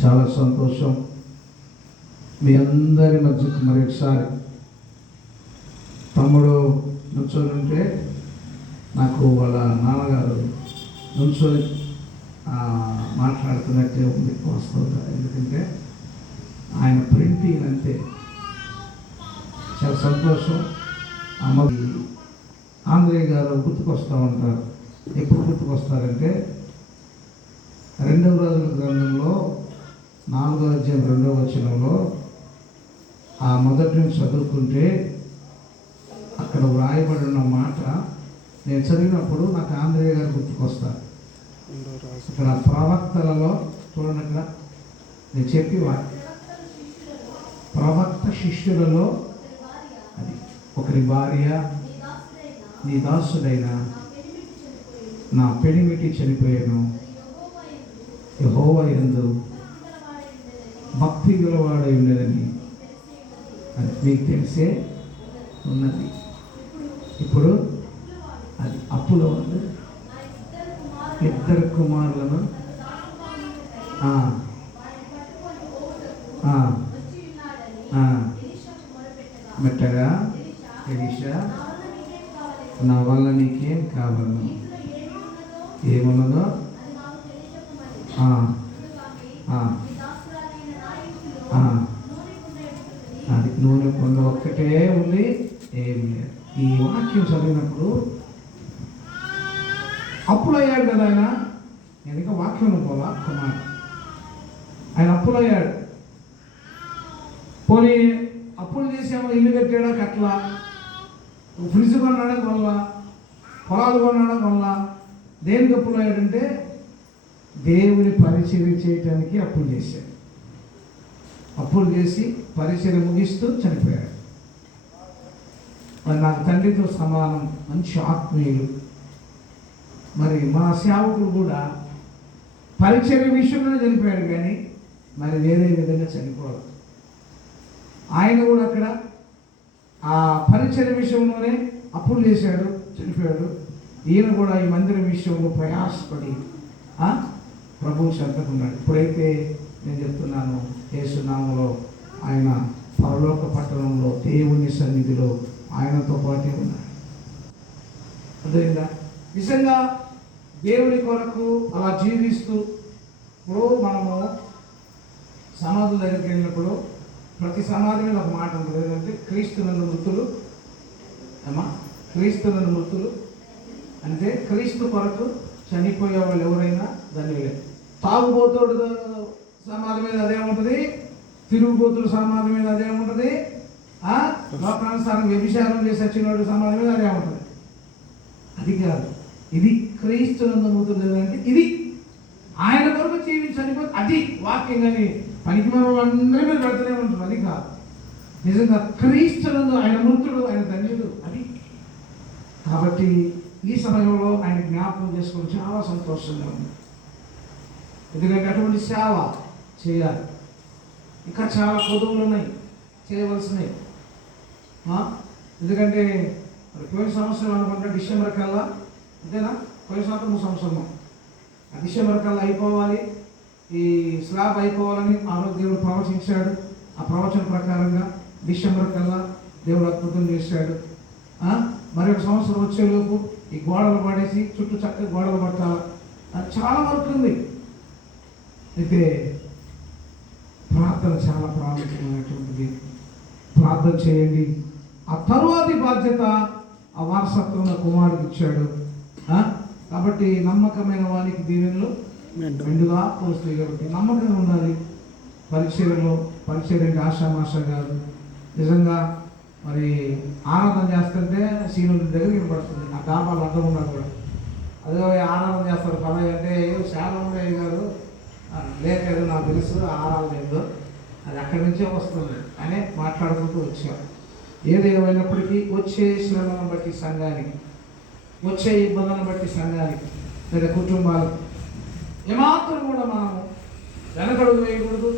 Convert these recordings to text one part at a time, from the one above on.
చాలా సంతోషం. మీ అందరి మధ్యకు మరొకసారి తమ్ముడు నుంచొని ఉంటే నాకు వాళ్ళ నాన్నగారు నుంచొని మాట్లాడుతున్నట్టే ఉంది వాస్తవంగా. ఎందుకంటే ఆయన ప్రింటింగ్ అంతే. చాలా సంతోషం. అమ్మకి ఆంధ్రయ్య గారు గుర్తుకొస్తూ ఉంటారు. ఎప్పుడు గుర్తుకొస్తారంటే 2వ రాజుల గ్రంథంలో 4వ అధ్యాయం 2వ వచనంలో ఆ మొదటి నుంచి చదువుకుంటే అక్కడ వ్రాయబడిన మాట నేను చదివినప్పుడు నాకు ఆంధ్రయ్య గారు గుర్తుకొస్తారు. ఇక్కడ ప్రవక్తలలో చూడండి, అక్కడ నేను చెప్పి ప్రవక్త శిష్యులలో అది ఒకరి భార్య నీ దాసుడైన నా పెనిమిటి చనిపోయాను, యెహోవా యందు భక్తి గలవాడై ఉండేదని అది మీకు తెలిసే ఉన్నది. ఇప్పుడు అది అప్పులో ఉంది. 2 కుమారులను మెట్టగా ఎలీషా, నా వల్ల నీకేం కావాలి, ఏమున్నదో అది నూనె కొండ ఒక్కటే ఉంది, ఏం లేదు. ఈ వాక్యం చదివినప్పుడు అప్పులు అయ్యాడు కదా ఆయన. నేను ఇంకా వాక్యం పోలా కుమార్, ఆయన అప్పులు అయ్యాడు. పోనీ అప్పులు చేసామో, ఇల్లు కట్టాడా కట్లా, ఫ్రిడ్జ్ కొన్నాడా కొనలా, పొలాలు కొన్నాడా కొనలా. దేనికి అప్పులు అయ్యాడంటే దేవుని పరిచర్య చేయటానికి అప్పులు చేశాడు. అప్పులు చేసి పరిచర్య ముగిస్తూ చనిపోయాడు. మరి నాకు తండ్రితో సమానం, మంచి ఆత్మీయులు. మరి మా సేవకుడు కూడా పరిచర్య విషయంలోనే చనిపోయాడు, కానీ మరి వేరే విధంగా చనిపోవాలి. ఆయన కూడా అక్కడ ఆ పరిచర్య విషయంలోనే అప్పులు చేశాడు, చనిపోయాడు. ఈయన కూడా ఈ మందిరం విషయంలో ప్రయాసపడి ప్రభువు చెంతకున్నాడు. ఇప్పుడైతే నేను చెప్తున్నాను, యేసు నామములో ఆయన పరలోక పట్టణంలో దేవుని సన్నిధిలో ఆయనతో పాటే ఉన్నాడు. అదేవిధంగా నిజంగా దేవుని కొరకు అలా జీవిస్తూ ఇప్పుడు మనము సమాధుల దగ్గరికి వెళ్ళినప్పుడు ప్రతి సమాధి మీద ఒక మాట ఉంటుంది. ఏంటంటే క్రీస్తునందు మృతులు క్రీస్తునందు మృతులు అంటే క్రీస్తు కొరకు చనిపోయే వాళ్ళు ఎవరైనా ధన్యులే. తాగుబోతుడు సమాధి మీద అదే ఉంటుంది, తిరుగుబోతుడు సమాధి మీద అదే ఉంటుంది, లోకానుసారం వ్యభిచారం చేసి వచ్చినవాడు సమాధి మీద అదే ఉంటుంది. అది కాదు, ఇది క్రీస్తునందు మృతులు అంటే ఇది ఆయన కొరకు జీవించి చనిపోతే అది వాక్యం. కానీ పనికి మన వాళ్ళందరి మీద పెడుతూనే ఉంటుంది, అది కాదు. నిజంగా క్రీస్తునందు ఆయన మృతుడు, ఆయన ధన్యుడు అది. కాబట్టి ఈ సమయంలో ఆయన జ్ఞాపకం చేసుకోవడం చాలా సంతోషంగా ఉంది. ఎందుకంటే అటువంటి సేవ చేయాలి. ఇంకా చాలా కొదువులు ఉన్నాయి చేయవలసినవి. ఎందుకంటే పోయిన సంవత్సరం అనుకుంటే డిసెంబర్ కల్లా, అంతేనా, పోయిన సంవత్సరం సంవత్సరం డిసెంబర్ కల్లా అయిపోవాలి, ఈ స్లాబ్ అయిపోవాలని ఆ రోజు దేవుడు ప్రవచించాడు. ఆ ప్రవచన ప్రకారంగా డిసెంబర్ కల్లా దేవుడు అద్భుతం చేశాడు. మరి ఒక సంవత్సరం వచ్చేలోపు ఈ గోడలు పడేసి చుట్టూ చక్కగా గోడలు పట్టాలి. చాలా వర్క్ ఉంది. అయితే ప్రార్థన చాలా ప్రాముఖ్యమైనటువంటిది. ప్రార్థన చేయండి. ఆ తరువాతి బాధ్యత ఆ వారసత్వం కుమారుడికి ఇచ్చాడు. కాబట్టి నమ్మకమైన వానికి దీవెనలు మెండుగా కురుస్తాయి. కాబట్టి నమ్మకంగా ఉండాలి. పరిచర్యలో పరిచర్య అంటే ఆశామాష కాదు. నిజంగా మరి ఆరాధన చేస్తుంటే సీనుల దగ్గర వినపడుతుంది. ఆ డాబాలు అర్థం ఉన్నారు కూడా, అదే ఆరాధన చేస్తారు పదవి అంటే చాలా ఉన్నాయి గారు లేక నాకు తెలుసు ఆరాధన ఏందో, అది అక్కడి నుంచే వస్తుంది అని మాట్లాడుకుంటూ వచ్చాం. ఏది ఏమైనప్పటికీ వచ్చే శ్రమలను బట్టి సంఘానికి, వచ్చే ఇబ్బందులను బట్టి సంఘానికి లేదా కుటుంబాలకు ఏమాత్రం కూడా మనము వెనకడుగు వేయకూడదు.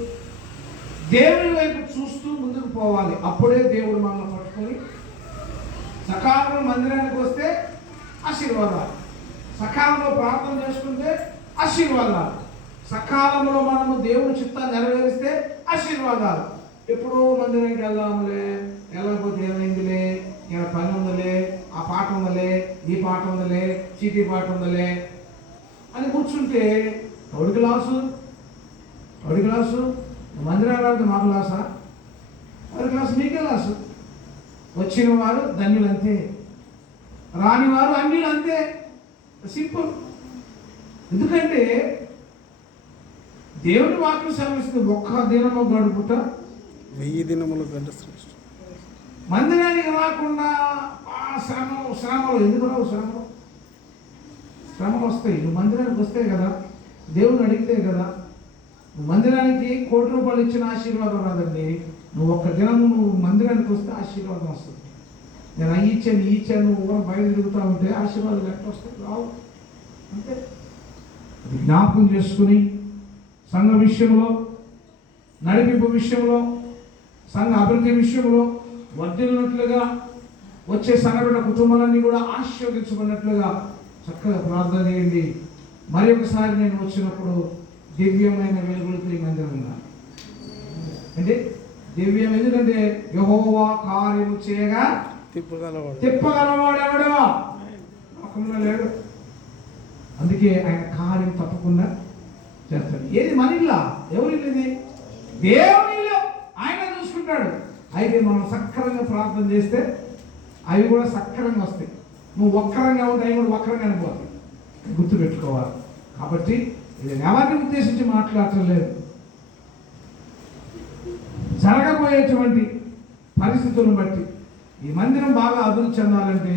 దేవుని వైపు చూస్తూ ముందుకు పోవాలి. అప్పుడే దేవుడు మనల్ని పట్టుకొని సకాలంలో మందిరానికి వస్తే ఆశీర్వాదాలు, సకాలంలో ప్రార్థన చేసుకుంటే ఆశీర్వాదాలు, సకాలంలో మనము దేవుని చిత్తాన్ని నెరవేరిస్తే ఆశీర్వాదాలు. ఎప్పుడో మందిరానికి వెళ్దాములే, వెళ్ళకపోతే ఏమైందిలే, ఇలా పని ఉందలే, ఆ పాట ఉందలే, ఈ పాట ఉందలే, చీటీ పాట ఉందలే అని కూర్చుంటే ఎవడి క్లాసు మందిరానికి మా క్లాసా? ఎవరి క్లాసు? మీకే క్లాసు. వచ్చిన వారు ధన్యులంతే, రాని వారు అన్యులు అంతే. సింపుల్. ఎందుకంటే దేవుని వాక్యం సెలవిస్తుంది, ఒక్క దినము గడుపుట 1000 దినముల కంటే శ్రేష్ఠం. మందిరానికి రాకుండా శ్రమలు ఎందుకు రావు? శ్రమలు వస్తాయి. నువ్వు మందిరానికి వస్తే కదా, దేవుని అడిగితే కదా. నువ్వు మందిరానికి 1 కోటి రూపాయలు ఇచ్చిన ఆశీర్వాదం రాదండి. నువ్వు ఒక్క దినము నువ్వు మందిరానికి వస్తే ఆశీర్వాదం వస్తుంది. నేను ఇచ్చాను ఊరం బయట తిరుగుతూ ఉంటే ఆశీర్వాదాలు ఎట్లా వస్తాయి? రావు. అంతే. అది జ్ఞాపకం చేసుకుని సంఘ విషయంలో, నడిపింపు విషయంలో, సంఘ అభివృద్ధి విషయంలో వర్ధిల్లినట్లుగా, వచ్చే సంఘటన కుటుంబాలన్నీ కూడా ఆశీర్వదించబడినట్లుగా చక్కగా ప్రార్థన చేయండి. మరి ఒకసారి నేను వచ్చినప్పుడు దివ్యమైన వెలుగులతో ఈ మందిరం ఉన్నాను. అంటే దివ్యం ఎందుకంటే యెహోవా కార్యము చేయగా తిప్పగలవాడు ఎవడో లోకంలో లేడు. అందుకే ఆయన కార్యం తప్పకుండా చేస్తాడు. ఏది మన ఇల్లా? ఎవరి ఇల్లు? దేవుని ఇల్లు. ఆయన చూసుకుంటాడు. అయితే మనం సక్రంగా ప్రార్థన చేస్తే అవి కూడా సక్రంగా వస్తాయి. నువ్వు వక్రంగా ఉంటే అవి కూడా వక్రంగా అనిపోతాయి. గుర్తుపెట్టుకోవాలి. కాబట్టి ఇది ఎవరిని ఉద్దేశించి మాట్లాడటం లేదు. జరగబోయేటువంటి పరిస్థితులను బట్టి ఈ మందిరం బాగా అభివృద్ధి చెందాలంటే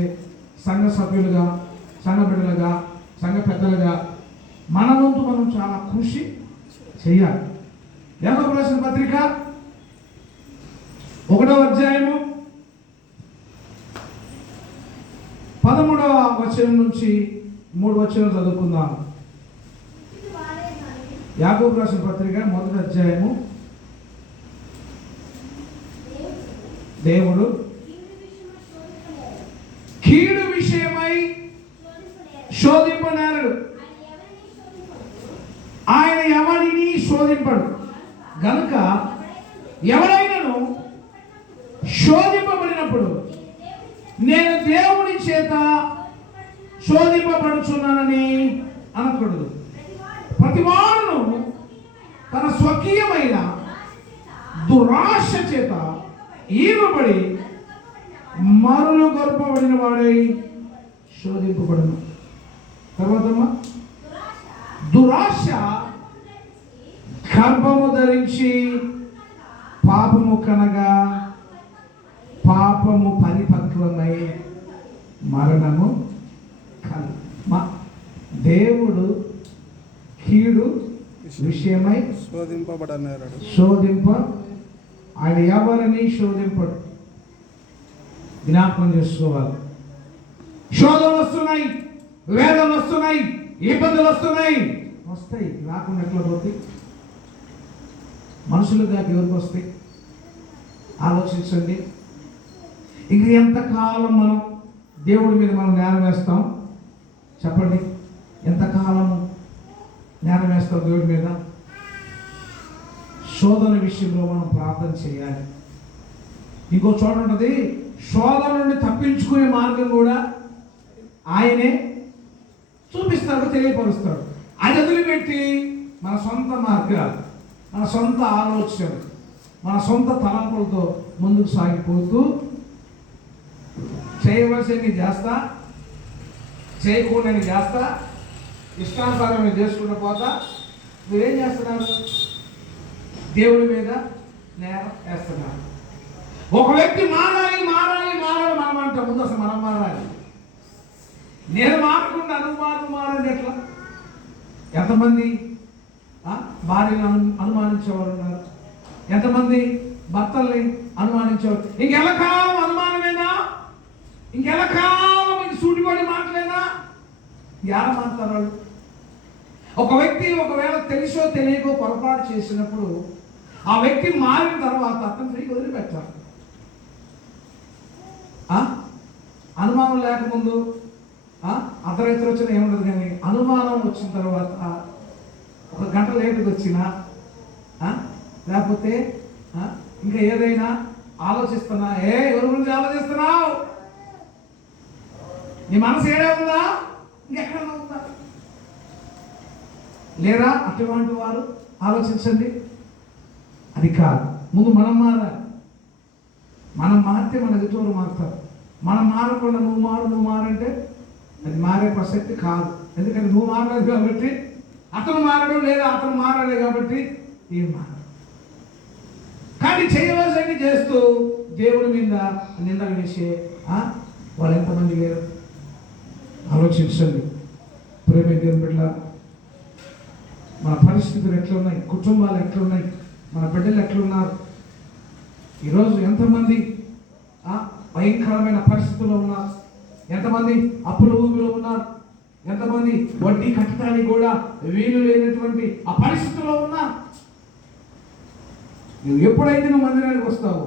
సంఘ సభ్యులుగా, సంఘ బిడ్డలుగా, సంఘ పెద్దలుగా మన వంతు మనం చాలా కృషి చేయాలి. యాకోబు రాసిన పత్రిక 1వ అధ్యాయము 13వ వచనం నుంచి 3 వచనాలు చదువుకుందాం. యాకోబు రాసిన పత్రిక 1వ అధ్యాయము. దేవుడు కీడు విషయమై శోధింపనేరడు, ఆయన ఎవరిని శోధింపడు గనుక ఎవరైనాను శోధింపబడినప్పుడు నేను దేవుని చేత శోధింపబడుచున్నానని అనకూడదు. ప్రతివాడును తన స్వకీయమైన దురాశ చేత ఈవబడి మరులు గొప్పబడిన వాడై శోధింపబడును. తర్వాత దురాశ గర్భము ధరించి పాపము కనగా పాపము పరిపక్వమై మరణము కలు. దేవుడు కీడు విషయమై శోధింప ఆయన ఎవరిని శోధింపడు. జ్ఞాపకం చేసుకోవాలి. శోధనలు వస్తున్నాయి, వేదనలు వస్తున్నాయి, ఇబ్బందులు వస్తాయి. రాకుండా ఎట్లా పోతాయి? మనుషులు దాకా ఎవరికి వస్తాయి? ఆలోచించండి. ఇంక ఎంతకాలం మనం దేవుడి మీద మనం నేరం వేస్తాం? చెప్పండి. ఎంతకాలం నేరం వేస్తాం దేవుడి మీద? శోధన విషయంలో మనం ప్రార్థన చేయాలి. ఇంకో చోట ఉంటుంది, శోధన నుండి తప్పించుకునే మార్గం కూడా ఆయనే చూపిస్తాడు, తెలియపరుస్తాడు. అది వదిలిపెట్టి మన సొంత మార్గాలు, మన సొంత ఆలోచనలు, మన సొంత తలంపులతో ముందుకు సాగిపోతూ చేయవలసింది చేస్తా, చేయకూడని చేస్తా, ఇష్టానుసారం చేసుకుంటూ పోతా. మీరేం చేస్తున్నారు? దేవుడి మీద నేరం వేస్తున్నారు. ఒక వ్యక్తి మారాలి మనం అంటాం. ముందు అసలు మనం మారాలి. నేను మారకుండా అనుమానం ఎట్లా? ఎంతమంది భార్యను అనుమానించేవారు ఉన్నారు? ఎంతమంది భర్తల్ని అనుమానించేవారు? ఇంకెల్లకాలం అనుమానమేనా? ఇంకెల్లకాలం ఇంక సూటిపడి మాటలేనా? ఎలా మాట్లాడతారు వాళ్ళు? ఒక వ్యక్తి ఒకవేళ తెలుసో తెలియకో పొరపాటు చేసినప్పుడు ఆ వ్యక్తి మారిన తర్వాత అతను ఫ్రీగా వదిలిపెట్టాలి. అనుమానం లేకముందు అర్ధరైతులు వచ్చిన ఏముండదు, కానీ అనుమానం వచ్చిన తర్వాత ఒక గంట లేటుగా వచ్చినా లేకపోతే ఇంకా ఏదైనా ఆలోచిస్తున్నా, ఎవరి గురించి ఆలోచిస్తున్నావు? నీ మనసు ఏడే ఉందా? ఇంకెక్కడ ఉందా? లేరా అటువంటి వారు? ఆలోచించండి. అది కాదు, ముందు మనం మారాలి. మనం మారితే మన ఎదుటివారు మారుతారు. మనం మారకుండా నువ్వు మారంటే అది మారే ప్రసక్తి కాదు. ఎందుకంటే నువ్వు మారలేదు కాబట్టి అతను మారడు, లేదా అతను మారాడు కాబట్టి ఏం మారడు. కానీ చేయవలసింది చేస్తూ దేవుడి మీద నిందలు వేసే వాళ్ళు ఎంతమంది లేరు? ఆలోచించండి. ప్రేమ దేవుని బిడ్డ, మన పరిస్థితులు ఎట్లున్నాయి, కుటుంబాలు ఎట్లున్నాయి, మన బిడ్డలు ఎట్లున్నారు? ఈరోజు ఎంతమంది భయంకరమైన పరిస్థితుల్లో ఉన్నారు? ఎంతమంది అప్పుల ఊబిలో ఉన్నారు? ఎంతమంది వడ్డీ కట్టడానికి కూడా వీలు లేనటువంటి ఆ పరిస్థితుల్లో ఉన్నారు? నువ్వు ఎప్పుడైతే మందిరానికి వస్తావో,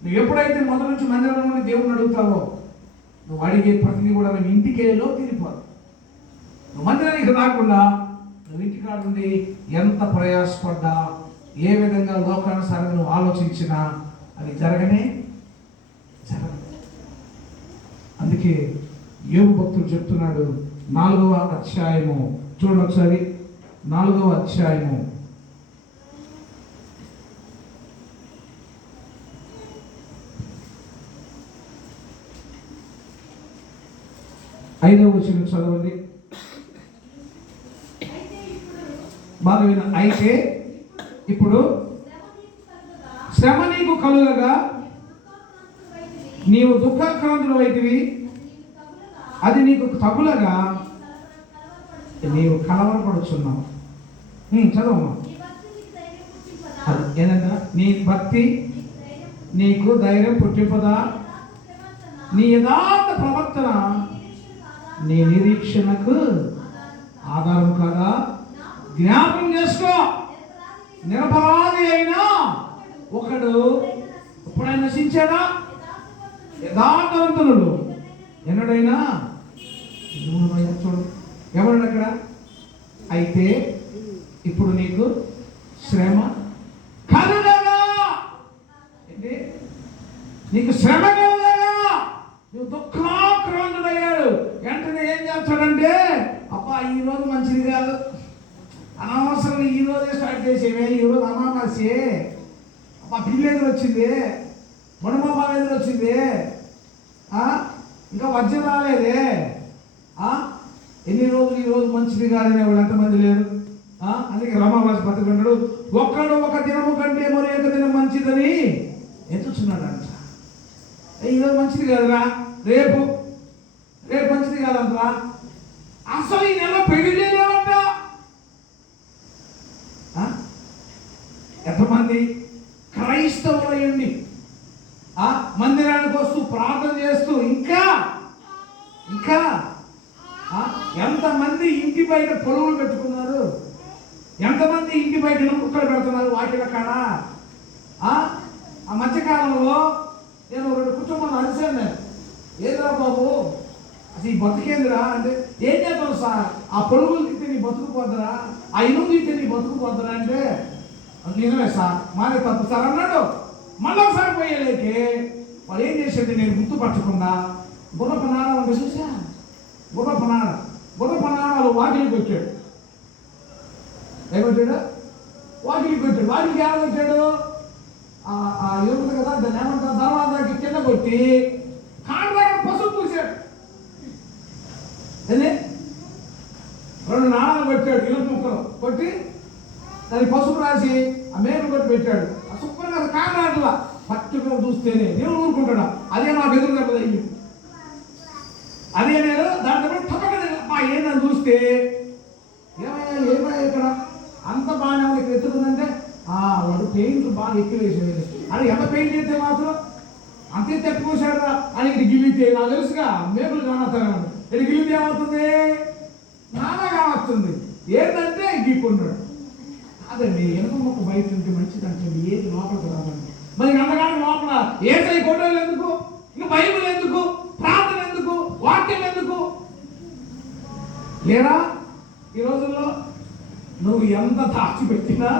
నువ్వు ఎప్పుడైతే మొదటి నుంచి మందిరంలో దేవుని అడుగుతావో, నువ్వు అడిగే ప్రతిదీ కూడా నువ్వు ఇంటికేలో తిరిగిపోదు. నువ్వు మందిరానికి రాకుండా నువ్వు ఇంటికాడ నుండి ఎంత ప్రయాసపడ్డా, ఏ విధంగా లోకానుసారంగా నువ్వు ఆలోచించినా అది జరగదు. అందుకే యోబు భక్తుడు చెప్తున్నాడు, 4వ అధ్యాయము చూడండి ఒకసారి. 4వ అధ్యాయము 5వ వచనం చదవండి. బాగా విన. అయితే ఇప్పుడు శ్రమ నీకు కలుగగా నీవు దుఃఖాక్రాంతులు అయితివి, అది నీకు తగులగా నీవు కలవరపడుచున్నావు. చదవమ్మా. ఏంటంటే నీ భక్తి నీకు ధైర్యం పుట్టింపదా? నీ యథార్థ ప్రవర్తన నీ నిరీక్షణకు ఆధారం కదా? జ్ఞాపకం చేసుకో. నిరపరాధి అయినా ఒకడు ఎప్పుడైనా నశించాడా? యథార్థవంతులు ఎన్నడైనా చూడు. ఎవరు అక్కడ? అయితే ఇప్పుడు నీకు శ్రమ కలుగగా, నీకు శ్రమ కలుగగా నువ్వు దుఃఖాక్రాంతుడయ్యాడు. వెంటనే ఏం చేస్తాడంటే, అబ్బా ఈరోజు మంచిది కాదు, అనవసరం ఈరోజే స్టార్ట్ చేసేవే, ఈరోజు అమావాస్యే, అబ్బా పిల్లి ఎదురు వచ్చింది, మణుమామ ఎదురు వచ్చింది, ఇంకా వజ్రం రాలేదే, ఎన్ని రోజులు ఈరోజు మంచిది కాదనే వాళ్ళు ఎంతమంది లేరు? అందుకే రమావాసి బతుకున్నాడు, ఒక్కడు ఒక దినము కంటే మరి ఒక దినం మంచిదని ఎంచుచున్నాడు అంట. ఈరోజు మంచిది కాదురా, రేపు మంచిది కాదంటరా. అసలు ఈ నెల పెళ్ళిలేవంట. ఎంతమంది క్రైస్తవులయ్యండి మందిరానికి వస్తూ ప్రార్థన చేస్తూ ఇంకా ఎంతమంది ఇంటి బయట పొలువులు పెట్టుకున్నారు? ఎంతమంది ఇంటి బయట కుక్కలు పెడుతున్నారు వాకిల కాడ? ఆ మధ్యకాలంలో నేను 2 కుటుంబాలు అరిశాను. నేను, ఏదిరా బాబు అసలు ఈ బతుకేందిరా అంటే, ఏం చేద్దాం సార్, ఆ పొలుగులు తింటే నీ బతుకుపోద్దరా, ఆ ఇనుము తింటే నీ బతుకుపోద్దరా అంటే, నిజమే సార్, మాదే తప్పు సార్ అన్నాడు. మళ్ళీ ఒకసారి పోయేలేకే వాడు ఏం చేసేది నేను గుర్తుపట్టకుండా బుర్రప నాణం అంటే చూసా, బుర్రప నాణాలు వాకిలికి వచ్చాడు. ఏమొచ్చాడు? వాకిలికి వచ్చాడు. వాకిలికి ఏమొచ్చాడు? ఏముంది కదా దాన్ని ఏమంటారు, దర్వాజాకి కింద కొట్టి కాండ్రాగా పసుపు పూసాడు. ఏంది 2 నాణాలు పెట్టాడు, ఇనుప ముక్కలు కొట్టి దానికి పసుపు రాసి ఆ మేలు కొట్టి పెట్టాడు. ఆ శుభ్రంగా కాండ్రాట్లా పట్టుగా చూస్తేనే దేవుడు ఊరుకుంటాడా? అదే నాకు ఎదురు దెబ్బ తగిలి, అదే నేను దాంట్లో తప్పకుండా ఏందని చూస్తే ఏమయ్యా ఇక్కడ అంత బాగానే ఉంది, ఇక్కడ ఎత్తుకుందంటే వాడు పెయింట్ బాగా ఎక్కువ వేసేది. అది ఎంత పెయింట్ అయితే మాత్రం అంతే తప్పిపోసాడు అని ఇక్కడ గిల్లితే నాకు తెలుసుగా మేకులు కానొస్తాను. ఇక్కడ గిల్లితే ఏమవుతుంది? నానా కానొస్తుంది. ఏంటంటే గీక్కున్నాడు. అదండి ఎనుక మొక్క బయట ఉంటే మంచిది అంటే ఏది లోపలికి రాదండి. మరి అంతగానే లోపల ఏసై ఫోటోలు ఎందుకు, ఇంకా బైబిల్ ఎందుకు, ప్రార్థన ఎందుకు, వాక్యం ఎందుకు? లేరా ఈ రోజుల్లో నువ్వు నువ్వు ఎంత దాచిపెట్టినా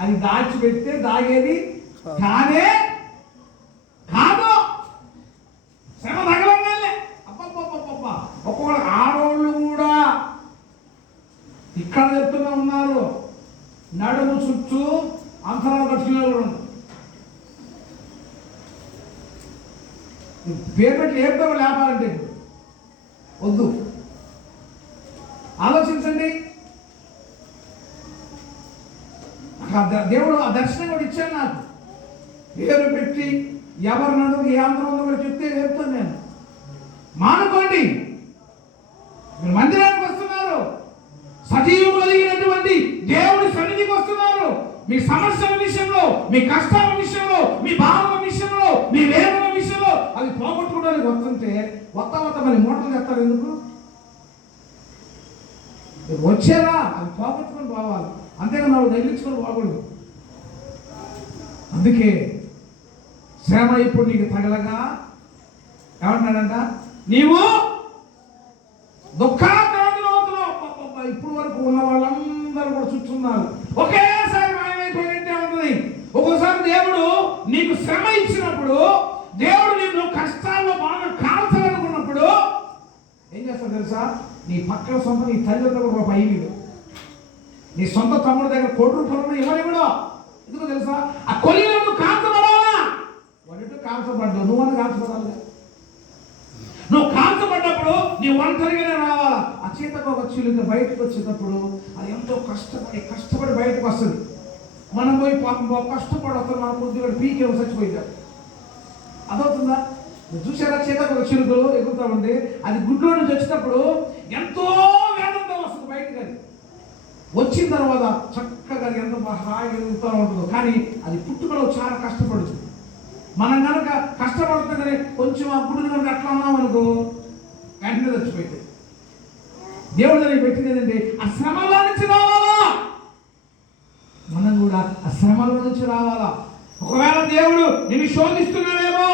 అది దాచిపెడితే దాగేది కానే కాదు. శ్రమ తగలంగానే అబ్బబ్బబ్బబ్బ. ఒక్కొక్క ఆడవాళ్ళు కూడా ఇక్కడ చెప్తూనే ఉన్నారు, నడుము చుట్టూ అంతరాలు కట్టుకునే కూడా ఉన్నారు. పేరు పెట్టి ఏదో లేపాలంటే వద్దు, ఆలోచించండి. దేవుడు ఆ దర్శనం కూడా ఇచ్చాడు నాకు. పేరు పెట్టి ఎవరు నడు ఏ అందరం ఉందో కూడా చెప్తే చెప్తాను నేను. మానుకోండి, మీరు మందిరానికి వస్తున్నారు, సజీవం కలిగినటువంటి దేవుడి సన్నిధికి వస్తున్నారు. మీ సమస్యల విషయంలో, మీ కష్టాల విషయంలో, మీ బాధల విషయంలో, మీ వేదన విషయంలో అవి పోగొట్టుకోవడానికి వస్తుంటే వత్త మరి మూటలు చెప్తారు ఎందుకు? వచ్చారా అది పోగొట్టుకొని పోవాలి, అంతేగా ನಾವು తగిలించుకొని పోకూడదు. అందుకే శ్రమ ఇప్పుడు నీకు తగలగా ఏమంటున్నాడంట, నీవు దుఃఖాక్రాంతులు అవుతున్నావు. ఇప్పుడు వరకు ఉన్న వాళ్ళందరూ కూడా చుట్టున్నారు, ఒకేసారి మాయమైపోయినట్టే ఉంటుంది. ఒక్కోసారి దేవుడు నీకు శ్రమ ఇచ్చినప్పుడు, దేవుడు నిన్ను కష్టాల్లో బాగా కాల్చాలనుకున్నప్పుడు ఏం చేస్తావు తెలుసా? నీ పక్కన సొంత నీ తల్లిదండ్రులు కూడా పై మీద, నీ సొంత తమ్ముడి దగ్గర కోటి రూపాయలు ఎవరెవడో ఎందుకు తెలుసా? ఆ కొలిలో కాల్చబడాలా, వాడితో కాల్చబడ్డావు, నువ్వు అని కాల్చబడాలి. నువ్వు కాల్చబడ్డప్పుడు నీ ఒంటరిగానే రావాలా. ఆ చేతకు ఒక చిలుక బయటకు వచ్చేటప్పుడు అది ఎంతో కష్టపడి బయటకు వస్తుంది. మనం పోయి పాపం కష్టపడి వస్తాం, మన కొద్దిగా పీకే చచ్చిపోయిందాం. అదవుతుందా? చూసారా? చేతకు ఒక చిలుకలు ఎగురుతా ఉంటే అది గుడ్లో నుంచి వచ్చినప్పుడు ఎంతో వేదంతో వస్తుంది బయటకు. అది వచ్చిన తర్వాత చక్కగా ఎంత హాయిగా ఎగురుతూ ఉంటుందో, కానీ అది పుట్టుకలో చాలా కష్టపడుతుంది. మనం కనుక కష్టపడుతుంది కానీ కొంచెం ఆ గుడ్డు కనుక అట్లా ఉన్నాం అనుకో వెంటనే చచ్చిపోయింది. దేవుడు దానికి పెట్టింది ఏంటంటే ఆ శ్రమలో నుంచి రావాలా. మనం కూడా ఆ శ్రమల నుంచి రావాలా. ఒకవేళ దేవుడు నిన్ను శోధిస్తున్నాడేమో,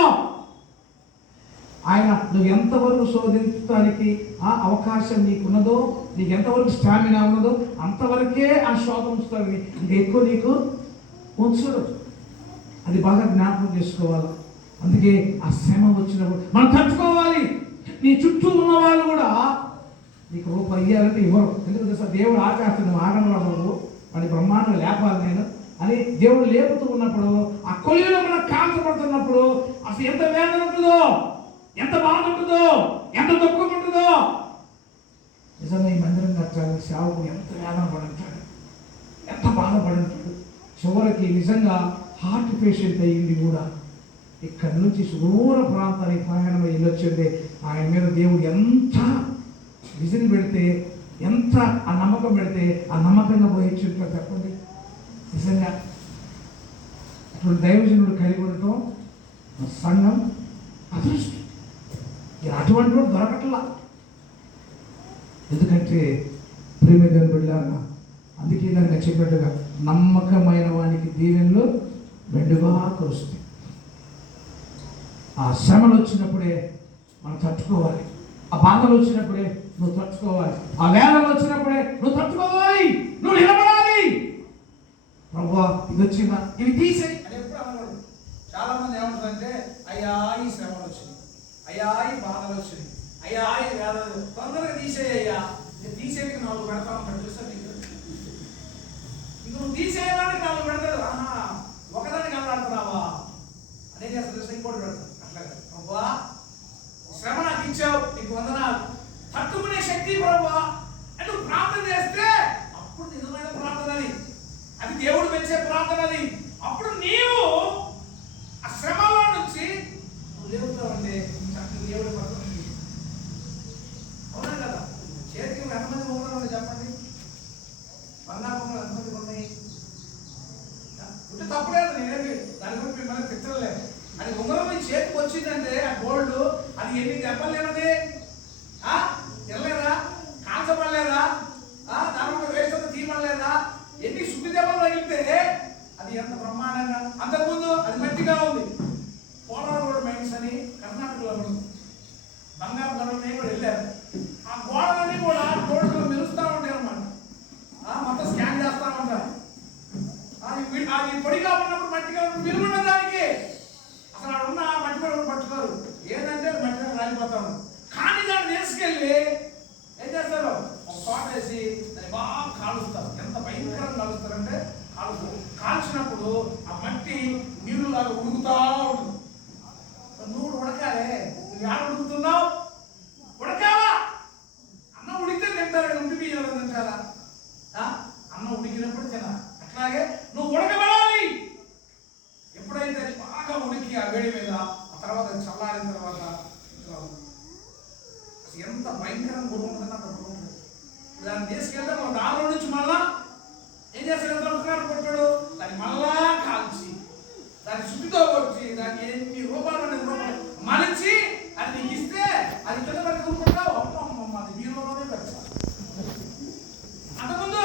ఆయన నువ్వు ఎంతవరకు శోధించడానికి ఆ అవకాశం నీకున్నదో, నీకు ఎంతవరకు స్టామినా ఉన్నదో అంతవరకే ఆ శోధన ఉంచుతాడు. ఇది ఎక్కువ నీకు ఉంచడు. అది బాగా జ్ఞాపకం చేసుకోవాలి. అందుకే ఆ శ్రమ వచ్చినప్పుడు మనం తట్టుకోవాలి. నీ చుట్టూ ఉన్న వాళ్ళు కూడా నీకు రూపాయి ఇవ్వాలంటే ఇవ్వరు. ఎందుకు తెలుసా? దేవుడు ఆకాశం నువ్వు ఆగమరాడు, వాడి బ్రహ్మాండంగా లేపాలి నేను అని దేవుడు లేపుతూ ఉన్నప్పుడు, ఆ కొలిలో మనం కాల్చబడుతున్నప్పుడు అసలు ఎంత వేదన ఉంటుందో, ఎంత బాధ ఉంటుందో, ఎంత దుఃఖం ఉంటుందో. నిజంగా ఈ మందిరం కట్టాలి, సేవకుడు ఎంత వేదన పడుంటాడు, ఎంత బాధపడుంటాడు. చివరికి నిజంగా హార్ట్ పేషెంట్ అయ్యింది కూడా. ఇక్కడి నుంచి సుదూర ప్రాంతానికి ప్రయాణం వెళ్ళొచ్చింది. ఆయన మీద దేవుడు ఎంత విజన్ పెడితే, ఎంత ఆ నమ్మకం పెడితే ఆ నమ్మకంగా పోయించుంటారు చెప్పండి. నిజంగా అటువంటి దైవజనుడు కలిగి ఉండటం సంఘం అదృష్టం. అటువంటి వాడు దొరకట్లా. ఎందుకంటే ప్రేమ బిడ్డలారా, అందుకే దానికి చెప్పినట్టుగా నమ్మకమైన వానికి దీవెనలు మెండుగా కురుస్తాయి. ఆ శ్రమలు వచ్చినప్పుడే మనం తట్టుకోవాలి. ఆ బాధలు వచ్చినప్పుడే నువ్వు తట్టుకోవాలి. ఆ వేదనలు వచ్చినప్పుడే నువ్వు తట్టుకోవాలి. నువ్వు నిలబడాలి. ప్రభువా ఇది వచ్చిందా, ఇవి తీసేయి అని ఎప్పుడు అనకూడదు. చాలా మంది ఏమంటారంటే, అయ్యా ఈ శ్రమలు వచ్చినాయి, అయ్యా ఈ బాధలు వచ్చినాయి, అయ్యా ఈ వేదనలు తొందరగా తీసేయ్యా. నేను తీసేయడానికి 4 పెడతాను తెలుసా నీకు? నువ్వు తీసేయడానికి 4 పెడతాడు. ఒకదానికి అల్లాడుతున్నావా అదే చేస్తా తెలుసా? ఇంకోటి పెడతాను. అట్లాగే ప్రభువా శ్రమ నాకు ఇచ్చావు, నీకు వందనాలు, తట్టుకునే శక్తి ప్రభువా అని నువ్వు ప్రార్థన చేస్తే అప్పుడు నిజమైన ప్రార్థనది, అది దేవుడు మెచ్చే ప్రార్థనది. అప్పుడు నీవు ఆ శ్రమలో నుంచి నువ్వు లేవుతావంటే చక్కగా దేవుడు పడుతుంది. అవునా కదా? చేతికి ఎంతమంది ఉంగరాలు చెప్పండి, బంగారు బొమ్మలు ఎంతమంది ఉన్నాయి? ఉంటే తప్పలేదు, నేనేమి దాని గురించి మిమ్మల్ని తిట్టలేదు. అది ఉంగరం మీ చేతికి వచ్చిందంటే ఆ గోల్డ్ అది ఎన్ని దెబ్బలు లేనది, తినలేదా, కాల్చబడలేదా, దాని వేస్ట్ అంతా తీయబడలేదా, ఎన్ని శుద్ధి దెబ్బలు తగిలితే అది ఎంత బ్రహ్మాండంగా. అంతకుముందు అది మట్టిగా ఉంది. పోలవరం రోడ్ మైన్స్ అని కర్ణాటకలో ఉంది. బంగారు గనులు కూడా వెళ్ళారు. ఆ గోడలన్నీ కూడా గోడలు మెరుస్తూ ఉంటాయి అన్నమాట. మొత్తం స్కాన్ చేస్తా ఉన్నప్పుడు మట్టిగా ఉన్నప్పుడు విలువ ఉన్న దానికి అసలు ఆడ ఉన్న మట్టి కూడా పట్టుకోరు. ఏంటంటే మట్టిగా రాలిపోతాము. కానీ దాన్ని తీసుకెళ్ళి ఏం చేస్తారు, ఒక తోట వేసి దాన్ని బాగా కాలుస్తారు. ఎంత భయంకరంగా కాలుస్తారంటే కాలుస్తారు. కాల్చినప్పుడు ఆ మట్టి నీళ్ళలాగా ఉడుకుతా ఉంటుంది. నువ్వు ఉడకాలే, నువ్వు ఎలా ఉడుకుతున్నావు? ఉడకావా? అన్నం ఉడికితే తింటారు, ఉండి బియ్యం తింటారా? అన్నం ఉడికినప్పుడు తినాలి. అట్లాగే నువ్వు ఉడకబడాలి. ఎప్పుడైతే అది బాగా ఉడికి ఆ వేడి మీద, ఆ తర్వాత చల్లారిన తర్వాత ఎంత భయంకరంగా గురువుంటుందని అంత గురువుంటుంది. దాన్ని తీసుకెళ్తే మన దానిలో నుంచి మళ్ళా ఏం చేస్తాడు, కొట్టాడు, దాన్ని మళ్ళా కాల్చి దాన్ని శుద్ధితో వచ్చి దాన్ని ఎన్ని రూపాయలు మలిచి అది నీకు ఇస్తే అది కింద పెట్టి ఊరుకుంటావు. అమ్మ అది బీరులోనే పెట్టాలి. అంతకుముందు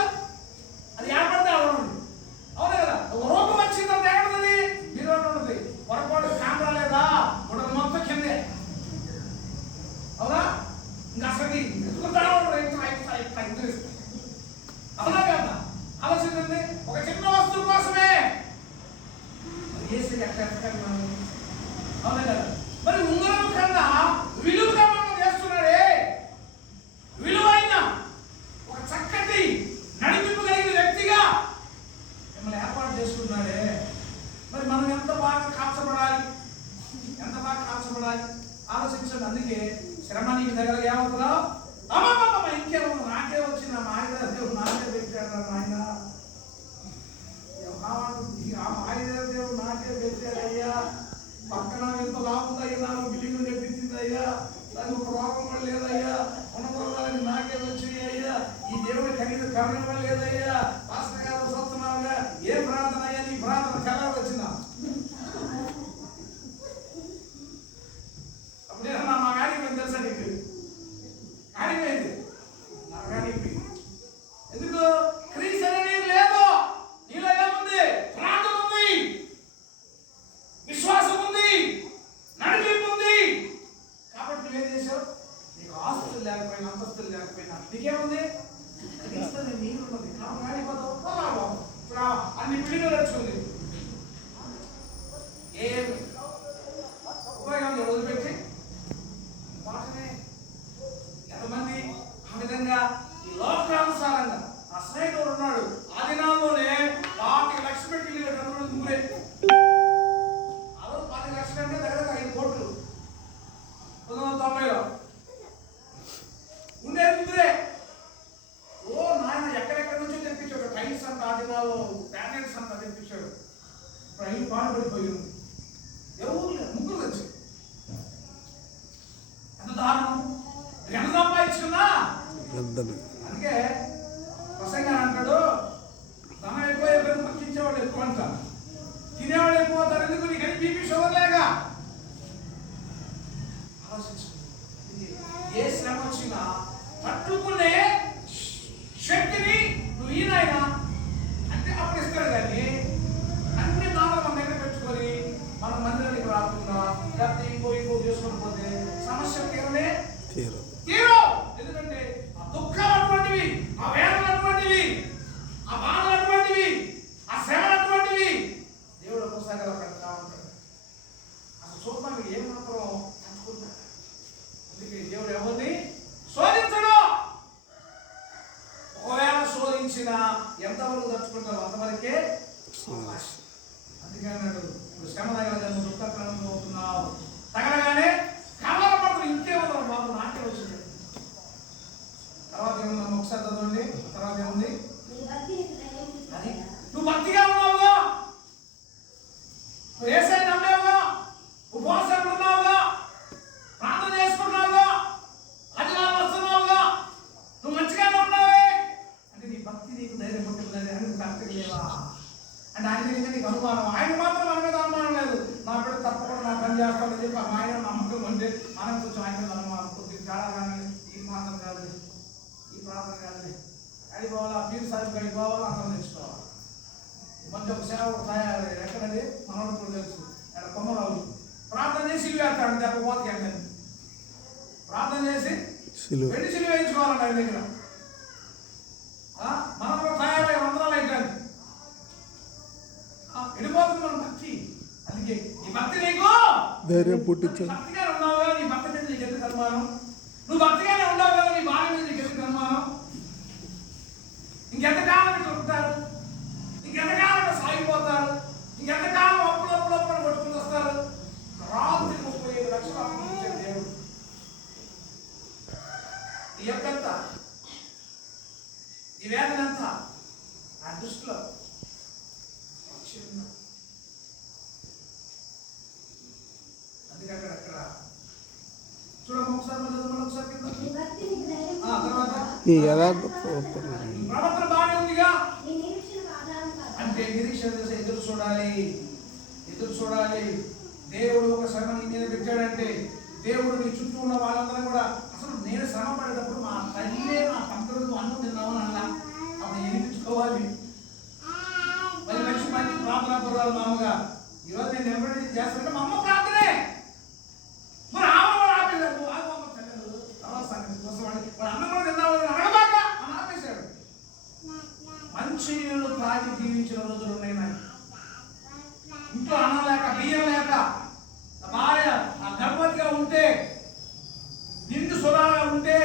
అది ఏర్పడితే అవునండి, అవునే కదా. ఒక రూపం వచ్చిందంటే ఏమవుతుంది, బీరులోనే ఉంటుంది. పొరపాటు కెమెరా లేదా ఉండదు, మొత్తం కిందే. అవునా? ఇంకా అసలు ఎత్తుకుంటాడు అవునా కదా. ఆలోచించండి, ఒక చిన్న వస్తువు కోసమే అవునా కదా. మరి ఉంగరం కన్నా విలువగా మనం చేస్తున్నాడే, విలువైన ఒక చక్కటి నడిపింపు కలిగిన వ్యక్తిగా మిమ్మల్ని ఏర్పాటు చేసుకున్నాడే. మరి మనం ఎంత బాగా కాల్చబడాలి, ఎంత బాగా కాల్చబడాలి ఆలోచించండి. అందుకే శ్రమ నీకు దగ్గర ఏమవుతున్నావు, అమ్మమ్మ ఇంకేమో నాకే వచ్చిన ఆయన దేవుడు నాకే పెట్టాడు, ఆయన ఆయన దేవుడు నాకే పెట్టాడయ్యా, పక్కన ఎంత లాభందయ్యా, నాకు బిల్డింగ్ కట్టించిందయ్యా, నాకు ఒక రోగం కూడా లేదయ్యా, ఉన్నదానికి నాకే వచ్చాయ్యా, ఈ దేవుడి ఖరీదు కరణం లేదయ్యా, పాస్టర్ గారు వస్తున్నావుగా, ఏ ప్రార్థన అయ్యా, నీ ప్రార్థన చాలా వచ్చిందా? అప్పుడే మా గాడికి తెలుసా నీకు? గాడిపోయింది నా గాడికి. ఎందుకు? క్రీస్తు అనేది లేదు నీలో. ఏముంది? ప్రార్థన ఉంది, విశ్వాసం ఉంది, నడిపింపు ఉంది. కాబట్టి నువ్వేం చేసావు? నీకు ఆస్తులు లేకపోయినా, అంతస్తులు లేకపోయినా నీకేముంది? క్రీస్తు అనే నీరు ఉన్నది. గాడిపోతావు, ఇప్పుడు అన్ని బిల్డింగ్లు వచ్చింది, ఏమి ఉపయోగం వదిలిపెట్టి వాటిని ఎంతమంది ఆ విధంగా ఈ లోకానుసారంగా ఆ స్నేహితుడు ఉన్నాడు. ఆ దినాల్లోనే 5 లక్షలు పెట్టి ముగ్గురే. ఆ రోజు 5 లక్షలు అంటే దగ్గర 5 కోట్లు. 1990లో ఉండేది ముగ్గురే. ఓ నాయన ఎక్కడెక్కడి నుంచో తెప్పించాడు. టైల్స్ అంత ఆ దినాల్లో ప్యానెల్స్ అంతా తెప్పించాడు. ఇప్పుడు అవి పాడుపడిపోయింది. ఎవరు లేదు, ముగ్గురు వచ్చి ఎంత దారుణం. ఎంత సంపాదించుకున్నా అందుకే ప్రసంగా అంటాడు, ధనం ఎక్కువ అయిపోయింది, పక్కించేవాడు ఎక్కువ అంటారు, తినేవాడు ఎక్కువ అవుతారు. ఎందుకు? నీకు బీపీ షుగర్ లేక. ఆలోచించు, ఏ శ్రమ వచ్చినా తట్టుకునే శక్తిని నువ్వు ఈయనైనా అంటే అప్పుడు ఇస్తాడు. కానీ అన్ని దానాలు మన దగ్గర పెట్టుకొని మనం మందిరానికి రాకుండా లేకపోతే ఇంకో చేసుకొని పోతే సమస్య తీరు. ఎందుకంటే ఆ దుఃఖాలు అటువంటివి, ఆ వేదనలు అటువంటివి, ఆ బాధలు అటువంటివి, ఆ శ్రమలు అటువంటివి. దేవుడు ఒక్కోసారి అలా పెడతా ఉంటాడు. అసలు చూద్దాం ఏం మాత్రం తట్టుకుంటాడు. అందుకే దేవుడు ఎవరిని శోధించడు. ఒకవేళ శోధించిన ఎంతవరకు తట్టుకుంటారో అంతవరకే. అందుకే అన్నాడు, ఇప్పుడు శ్రమ తగలగా నువ్వు దుఃఖక్రమంలో అవుతున్నావు, తగలగానే కళ్ళ పడుతుంది, ఇంకేమన్నా బాబు నాకే వచ్చింది. తర్వాత ఏమన్నా ఒకసారి చదవండి. తర్వాత ఏముంది? అది నువ్వు భక్తిగా ఉన్నావుగా, నువ్వు యేసయ్య నమ్మేవుగా, ఉపవాసం ఉన్నావుగా, ప్రార్థన చేసుకున్నావుగా, ఆదివారం వస్తున్నావుగా, నువ్వు మంచిగానే ఉన్నావే అంటే నీ భక్తి నీకు ధైర్యం పుట్టిందని అని భక్తి లేవా అంటే ఆయన దగ్గర నీకు అనుమానం. ఆయన మాత్రం మన మీద అనుమానం లేదు. నా బిడ్డ తప్పకుండా నా పని చేస్తాడని చెప్పి ఆయన నమ్మకం అంటే మనం కొంచెం ఆయన మీద అనుమానం. కొద్దిగా తేడా కానీ ఈ ప్రార్థన కాదు, ఈ ప్రార్థన కాదు, అది పోవాలా, మీరు సారి గడి పోవాలా, అర్థం తెచ్చుకోవాలి. మంచి ఒక సేవకు తయారు ఎక్కడది మనోడు కూడా తెలుసు. అక్కడ కొమ్మరావు ప్రార్థన చేసి సిలువ వేస్తాడు. దెబ్బ పోతే అంటే ప్రార్థన చేసి వెళ్ళి సిలువ వేయించుకోవాలండి ఆయన దగ్గర. మనం కూడా తయారై వందనాలు అయిపోయింది. వెళ్ళిపోతుంది వస్తుంది మన భక్తి. అందుకే ఈ భక్తి నీకు ధైర్యం పుట్టించాలి. భక్తిగానే ఉన్నావు కదా, నీ భక్తి మీద నీకు ఎందుకు అనుమానం? నువ్వు భక్తిగానే ఉన్నావు కదా, నీ భార్య మీద నీకు ఎందుకు అనుమానం? ఇంకెంతకాలం దొరుకుతారు? ఇంకెంతకాలం సాగిపోతారు? ఇంకెంతకాలం అప్పుడప్పుడు కొట్టుకుని వస్తారు? రాత్రి 35 లక్షలు అప్పు ఇచ్చాడు దేవుడు. ఈ యొక్కంతా, ఈ వేదన అంతా ఆ దృష్టిలో చిన్న. అందుకే అక్కడ చూడమ్మ ఒకసారి ఒకసారి కింద తర్వాత ఈ యథార్థ ప్రవర్తన ప్రవర్తన బాగానే ఉందిగా అంటే నిరీక్షణ ఎదురు చూడాలి, ఎదురు చూడాలి. దేవుడు ఒక శ్రమ నీ మీద పెట్టాడంటే దేవుడు నీ చుట్టూ ఉన్న వాళ్ళందరూ కూడా అసలు నేను శ్రమ పడేటప్పుడు మా తల్లి నా పంటలు అన్నం తిన్నామని అన్నా అప్పుడు ఎనిపించుకోవాలి. మరి మంచి మంచి ప్రార్థన పర్వాలు మామగా ఈరోజు నేను ఎవరైతే చేస్తానంటే మా అమ్మ ప్రార్థనే. మరి ఆమె ఆపేశాడు, అమ్మ తల్లి తర్వాత సంగతి కోసం వాడు అన్నం కూడా తిన్నామని అడగబాక అని ఆపేశాడు. మంచి నీళ్ళు తాగి జీవించిన రోజులు ఉన్నాయి నాకు. ఇంట్లో అన్నం లేక బియ్యం లేక భార్య గర్భవతిగా ఉంటే నిండు సురాగా ఉంటే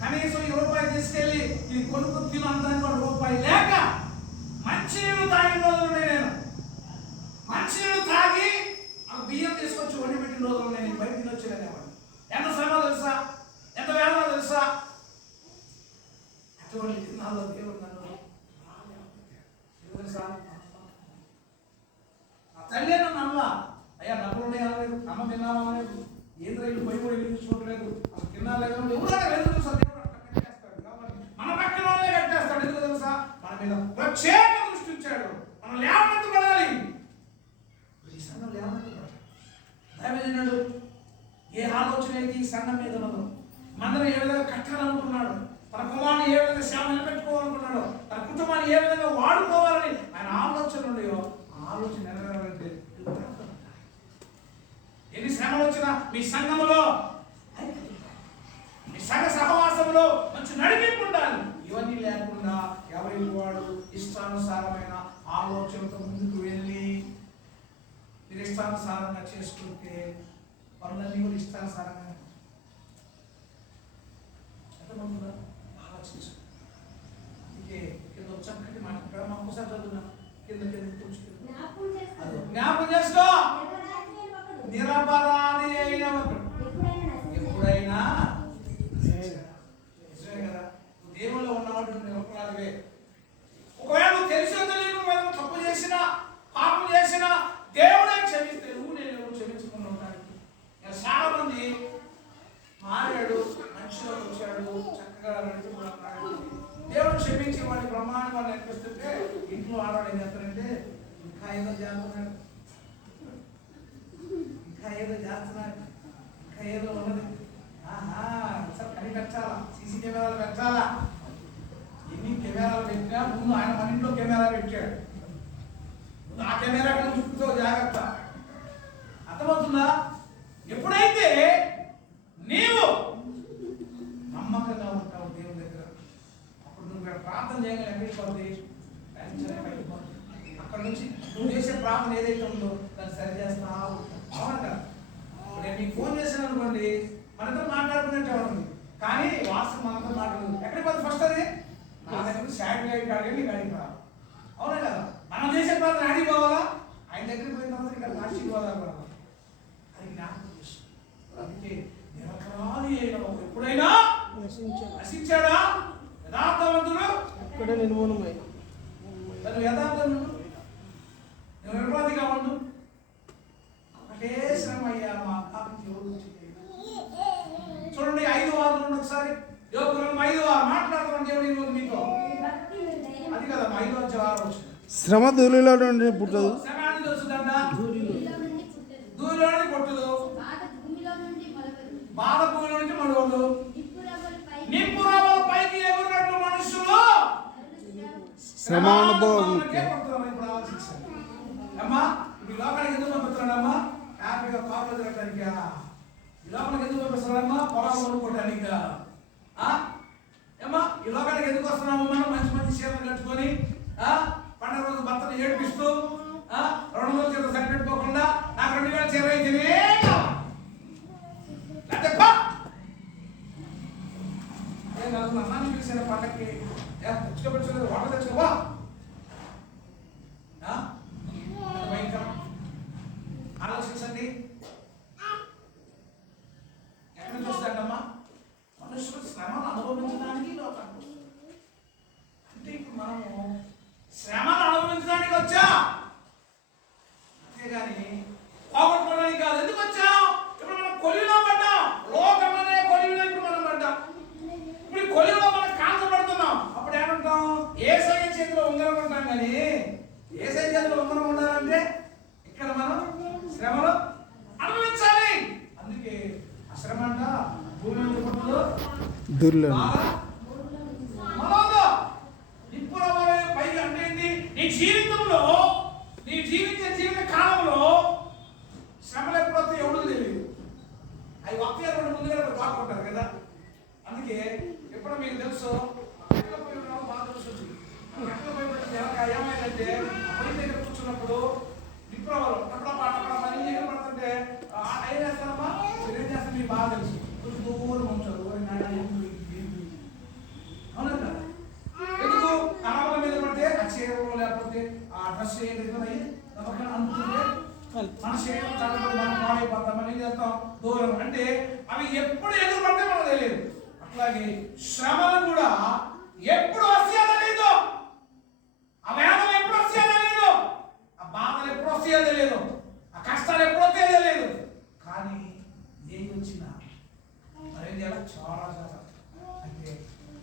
కనీసం రూపాయి తీసుకెళ్ళి ఇది కొనుక్కు తినంతానికి రూపాయి లేక మంచి నీళ్ళు తాగిన రోజులు ఉన్నాయి. నేను మంచి నీళ్ళు తాగి ఆ బియ్యం తీసుకొచ్చి వండి పెట్టిన రోజులు ఉన్నాయి. నేను బయట తినొచ్చేదాన్ని. ఎంత శ్రమ తెలుసా, ఎంత వేదన తెలుసా? అటువంటి దినాల్లో దేవుడు నన్ను తెలుసా, ఆ తల్లి నన్ను అమ్మ అయ్యా డబ్బులు ఉన్నాయి అనలేదు, అమ్మ తిన్నామా అనలేదు, ఏం రైలు పోయి కూడా చూసుకోవట్లేదు, అసలు తిన్నా లేదు కట్టేస్తాడు. కాబట్టి మన పక్కన వాళ్ళే కట్టేస్తాడు. ఎందుకు తెలుసా? మన మీద ప్రత్యేక దృష్టి ఇచ్చాడు. మనం లేవనెత్తబడాలి. ఈ సంఘం లేవనెత్తబడాలి. దైవజనుడు ఏ ఆలోచన అయితే ఈ సంఘం మీద ఉన్నదో, మందరం ఏ విధంగా కట్టాలనుకున్నాడు, తన కుమారుని ఏ విధంగా సేవ నిలబెట్టుకోవాలనుకున్నాడో, తన కుటుంబాన్ని ఏ విధంగా వాడుకోవాలని ఆయన ఆలోచన ఉన్నాయో ఆ ఆలోచన నెరవేరాలంటే ఎన్ని శ్రమలు వచ్చినా మీ సంఘములో మీ సంఘ సహవాసంలో మంచి నడిపింపు ఉండాలి. ఇవన్నీ లేకుండా ఎవరి వాడు ఇష్టానుసారమైన ఆలోచనతో ముందుకు వెళ్ళి మీరు ఇష్టానుసారంగా చేసుకుంటే పనులన్నీ కూడా ఇష్టానుసారంగా ఎంతమంది ఆలోచించు. అందుకే కింద చక్కటి మాట ఒక్కసారి చదువున్నా, కింద జ్ఞాపకం చేసుకో. నిరపరాధి అయిన ఎప్పుడైనా కదా దేవుల్లో ఉన్నవాడు నిరపరాధివే. ఒకవేళ నువ్వు తెలిసో తెలియక తప్పు చేసినా పాపం చేసినా దేవుడే క్షమిస్తే నువ్వు నేను ఎవరు క్షమించుకుని ఉండడానికి. చాలా మంది మారాడు, మంచిగా వచ్చాడు, చక్కగా నడుచుకున్నాడు, దేవుడు క్షమించి వాడిని బ్రహ్మాండంగా నేర్పిస్తుంటే ఇంట్లో ఆడవాడు ఏం చేస్తారంటే ఇంకా ఏదో చేస్తున్నాడు, ఇంకా ఏదో చేస్తున్నాడు, ఇంకా ఏదో ఉన్నది. సార్ కని పెట్టాలా, సీసీ కెమెరాలు పెట్టాలా. ఎన్ని కెమెరాలు పెట్టినా ముందు ఆయన మన ఇంట్లో కెమెరా పెట్టాడు. ముందు ఆ కెమెరా చూపుతో జాగ్రత్త. అర్థమవుతుందా? ఎప్పుడైతే నీవు నమ్మకంగా ఉంటావు దేవుని దగ్గర, అప్పుడు నువ్వు ప్రార్థన చేయగల ఎక్కడిపోతుంది, అక్కడ నుంచి నువ్వు చేసే ప్రార్థన ఏదైతే ఉందో దాన్ని సరి చేస్తావు. అవును కదా? ఇప్పుడు నేను నీకు ఫోన్ చేశాను అనుకోండి, మనతో మాట్లాడుకున్నట్టే ఉంది, కానీ వాస్తవం మనతో మాట్లాడదు. ఎక్కడికి పోతుంది ఫస్ట్? అది నా దగ్గర శాటిలైట్ కాడికి నీకు అడిగి రావు. అవునా కదా? మనం చేసే ప్రార్థన అడిగి పోవాలా, ఆయన దగ్గరికి పోయిన తర్వాత ఇక్కడ లాస్ట్కి పోవాలా, అది జ్ఞాపకం చేస్తుంది. అందుకే నిరపరాధి అయిన ఎప్పుడైనా నశించాడా? యథార్థవంతుడు ఇక్కడ నిర్మూలమై నువ్వు యథార్థం ఉండు, నువ్వు నిరపరాధిగా ఉండు. ఒకటే శ్రమ అయ్యా మా చూడండి 5 వారాలు ఉండి ఒకసారి యోగ 5 వారం మాట్లాడుతున్నాం దేవుడు ఈరోజు మీతో. అది కదా 5వ వారం వచ్చింది. శ్రమ ధూళిలో నుండి పుట్టదు, శ్రమాన్ని తెలుసుదంట, దూరిలోని పుట్టదు, బాధ భూమిలో నుంచి మడవదు, నిప్పు రవ్వల పైకి ఎగురినట్లు మనుషులు శ్రమానుభవం. ఇప్పుడు ఆలోచించాలి అమ్మా, ఈ లోకానికి ఎందుకు పంపిస్తున్నాడమ్మా? హ్యాపీగా కాపులు తిరగటానికి. ఈ లోకానికి ఎందుకు పంపిస్తున్నాడమ్మా? పొలాలు కొనుక్కోవటానికి. ఏమ్మా, ఈ లోకానికి ఎందుకు వస్తున్నాము? మనం మంచి మంచి చీరలు కట్టుకొని పండుగ రోజు భర్తను ఏడిపిస్తూ 200 చేత సరిపెట్టుకోకుండా నాకు 2000 చీర అయితేనే అన్నాన్ని పిలిచిన పండక్కి తెచ్చుకోబెట్టలేదు వాటర్ తెచ్చుకోవా భయంకరం. ఆలోచించండి, ఎక్కడి నుంచి వస్తాడమ్మా? మనుషులు శ్రమను అనుభవించడానికి లోకం. అంటే ఇప్పుడు మనము శ్రమను అనుభవించడానికి వచ్చా, అంతేగాని పోగొట్టుకోవడానికి కాదు. ఎందుకు వచ్చాం? ఇప్పుడు మనం కొలిలో పడ్డాం, లోకం అనే కొలిలో ఇప్పుడు మనం పడ్డాం. ఇప్పుడు కొలిలో మనం కాల్చబడుతున్నాం. అప్పుడు ఏమంటాం? యేసయ్య చేతిలో ఉంగరం ఉంటాం. కానీ యేసయ్య చేతిలో ఉంగరం ఉండాలంటే ఇక్కడ మనం శ్రమలో అనుభవించాలి. అందుకే ఆ శ్రమ అంట భూమి పైగా అంటే ఏంటి? నీ జీవితంలో నీ జీవించే జీవిత కాలంలో శ్రమలు ఎప్పుడైతే ఎవరు తెలియదు. అవి వక్తే రెండు ముందుగా దాక్కుంటారు కదా. అందుకే ఎప్పుడు మీకు తెలుసు ఎక్కడ పోయి ఉన్నామో బాగా తెలుసు. ఎక్కడ పోయి ఏమైందంటే పై దగ్గర కూర్చున్నప్పుడు విప్లవాలు అక్కడ పని దగ్గర పడుతుంటే ఏం చేస్తారమ్మా ఏం చేస్తాను మీకు బాగా తెలుసు. కొంచెం దూరం ఉంచారు. అవునా కదా? ఎందుకు కనవల మీద పడితే ఆ చీరలో లేకపోతే ఆ డ్రెస్ ఏదైతే అనుకుంటే మన శరీరం తగ్గబడి మనం పాడైపోతాం. మనం ఏం చేస్తాం? దూరం. అంటే అవి ఎప్పుడు ఎదురు పడితే మనకు తెలియదు. అట్లాగే శ్రమలు కూడా ఎప్పుడు వస్తాయో తెలియదు. ఆ వేదన ఎప్పుడు వస్తాయో తెలియదు. ఆ బాధలు ఎప్పుడు వస్తాయో తెలియదు. ఆ కష్టాలు ఎప్పుడు వస్తాయో తెలియదు. కానీ ఏం వచ్చినా మరేం చేయాలి? చాలా చాలా అంటే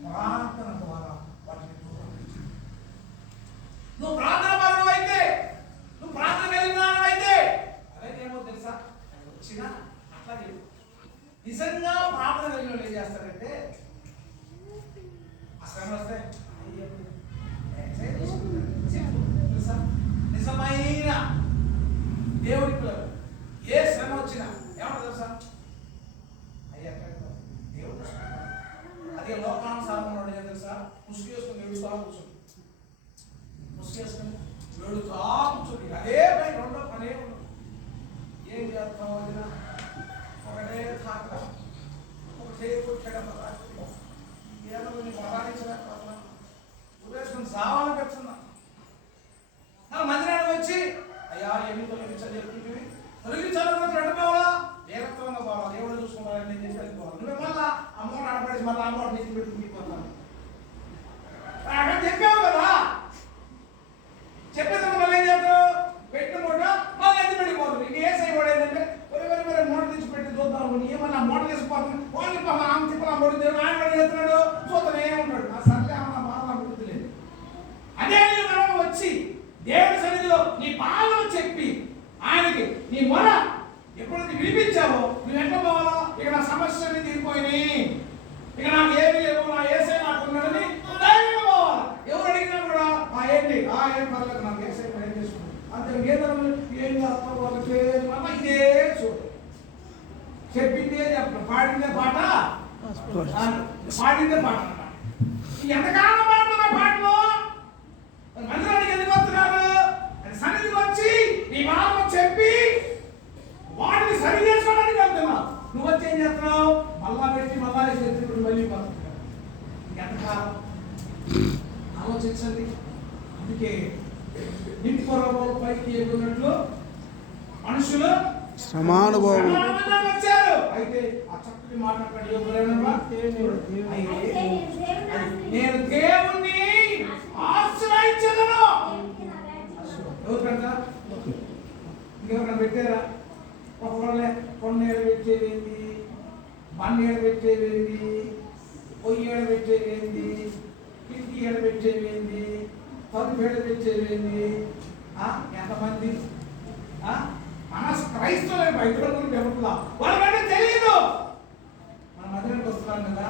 ప్రార్థన ద్వారా వాటిని దూరం. నువ్వు ప్రార్థన పరుడు అయితే, నువ్వు ప్రార్థన కలిగిన అయితే అదేమో తెలుసా? వచ్చినా అట్లాగే నిజంగా ప్రార్థన కలిగిన వాళ్ళు ఏం చేస్తారంటే ఆ శ్రమ వస్తే తెలుసా? నిజమైన దేవుడి పిల్లలు ఏ శ్రమ వచ్చినా ఏమంటారు తెలుసా? అయ్యా దేవుడు అదే లోకానుసారం తెలుసా? ముసుగు వేసుకుని ఏడుస్తా కూర్చోండి, ముసుగు వేసుకుని ఏడుస్తా కూర్చోండి. అదే పని రెండో పనే ఉండదు. ఏం చేస్తాం? వదిన ఒకటే తాక ఒకటే కొట్టడం ఏదో మరాడించలేకపోతున్నా ఉద్దేశం సావాలని పెడుతున్నా. మందిరానికి వచ్చి అయ్యా ఎన్ని తొలగించాలి చెప్తుంది. తొలగించాలన్న రెండు పోవాలా, ఏకత్వంగా పోవాలా, దేవుడు చూసుకోవాలని నేను చెప్పి వెళ్ళిపోవాలి. నువ్వే మళ్ళా అమౌంట్ ఆడపడేసి మళ్ళీ అమౌంట్ నీకు పెట్టుకునిపోతాను అక్కడ చెప్పావు కదా. చెప్పేది మళ్ళీ ఏం చేస్తావు? పెట్టిన మూట మళ్ళీ ఎత్తి పెట్టిపోతావు. నీకు ఏ సై కూడా ఏంటంటే మరి మూట తెచ్చి పెట్టి చూద్దాం. ఏమన్నా మూట తీసిపోతుంది వాళ్ళు ఆమె తిప్పలా మూడు దేవుడు ఆయన కూడా చేస్తున్నాడు చూద్దాం ఏముంటాడు. ఆ సర్లే ఏమన్నా బాగా గుర్తులేదు. అదే మనం వచ్చి దేవుడి సన్నిధిలో నీ బాధను చెప్పి ఆయనకి నీ మొర ఎప్పుడైతే వినిపించావో నువ్వు ఎట్లా పోవాలో? ఇక నా సమస్యని తీరిపోయినాయి, ఇక నాకు ఏమి లేవు, నా ఏసై నాకు ఉన్నాడని ధైర్యంగా పోవాలి. ఎవరు అడిగినా కూడా ఏంటి ఏం పర్లేదు నాకు ఏసై ఏం చేసుకున్నాను అంతే. ఏం చేస్తావు వాళ్ళకి మళ్ళీ ఇదే చూడు చెప్పిందే చెప్పడం పాడిందే పాట పాడిందే పాట ఎంతకాలం పాడుతున్నా పాటలు మందిరానికి ఎందుకు వస్తున్నారు? సన్నిధికి వచ్చి నీ బాధను చెప్పి వాటిని సరి చేసుకోవడానికి వెళ్తున్నావు. నువ్వు వచ్చి ఏం చేస్తున్నావు? మళ్ళా పెట్టి మళ్ళా ఇప్పుడు మళ్ళీ పడుతున్నావు. ఎంతకాలం ఆలోచించండి. అందుకే ఇంటి పొరలో పైకి ఎగున్నట్లు మనుషులు సమానుభవం వచ్చారు. అయితే ఆ చక్కటి మాట్లాడి నేను దేవుణ్ణి ఆశ్రయించదను. ఎవరికంట? ఇంకెవరికైనా పెట్టారా? ఒకళ్ళే కొన్నేళ్ళు పెట్టేవేంది, బన్నేళ్ళు పెట్టేవేంది, పొయ్యేళ్ళు పెట్టేవేంది, కింది ఏళ్ళు పెట్టేవేంది, 10 ఏళ్ళు పెట్టేవేంది. ఎంతమంది మన క్రైస్తవులే బయట గురించి ఎవరులా వాళ్ళకంటే తెలియదు. మన మందిరానికి వస్తున్నాం కదా,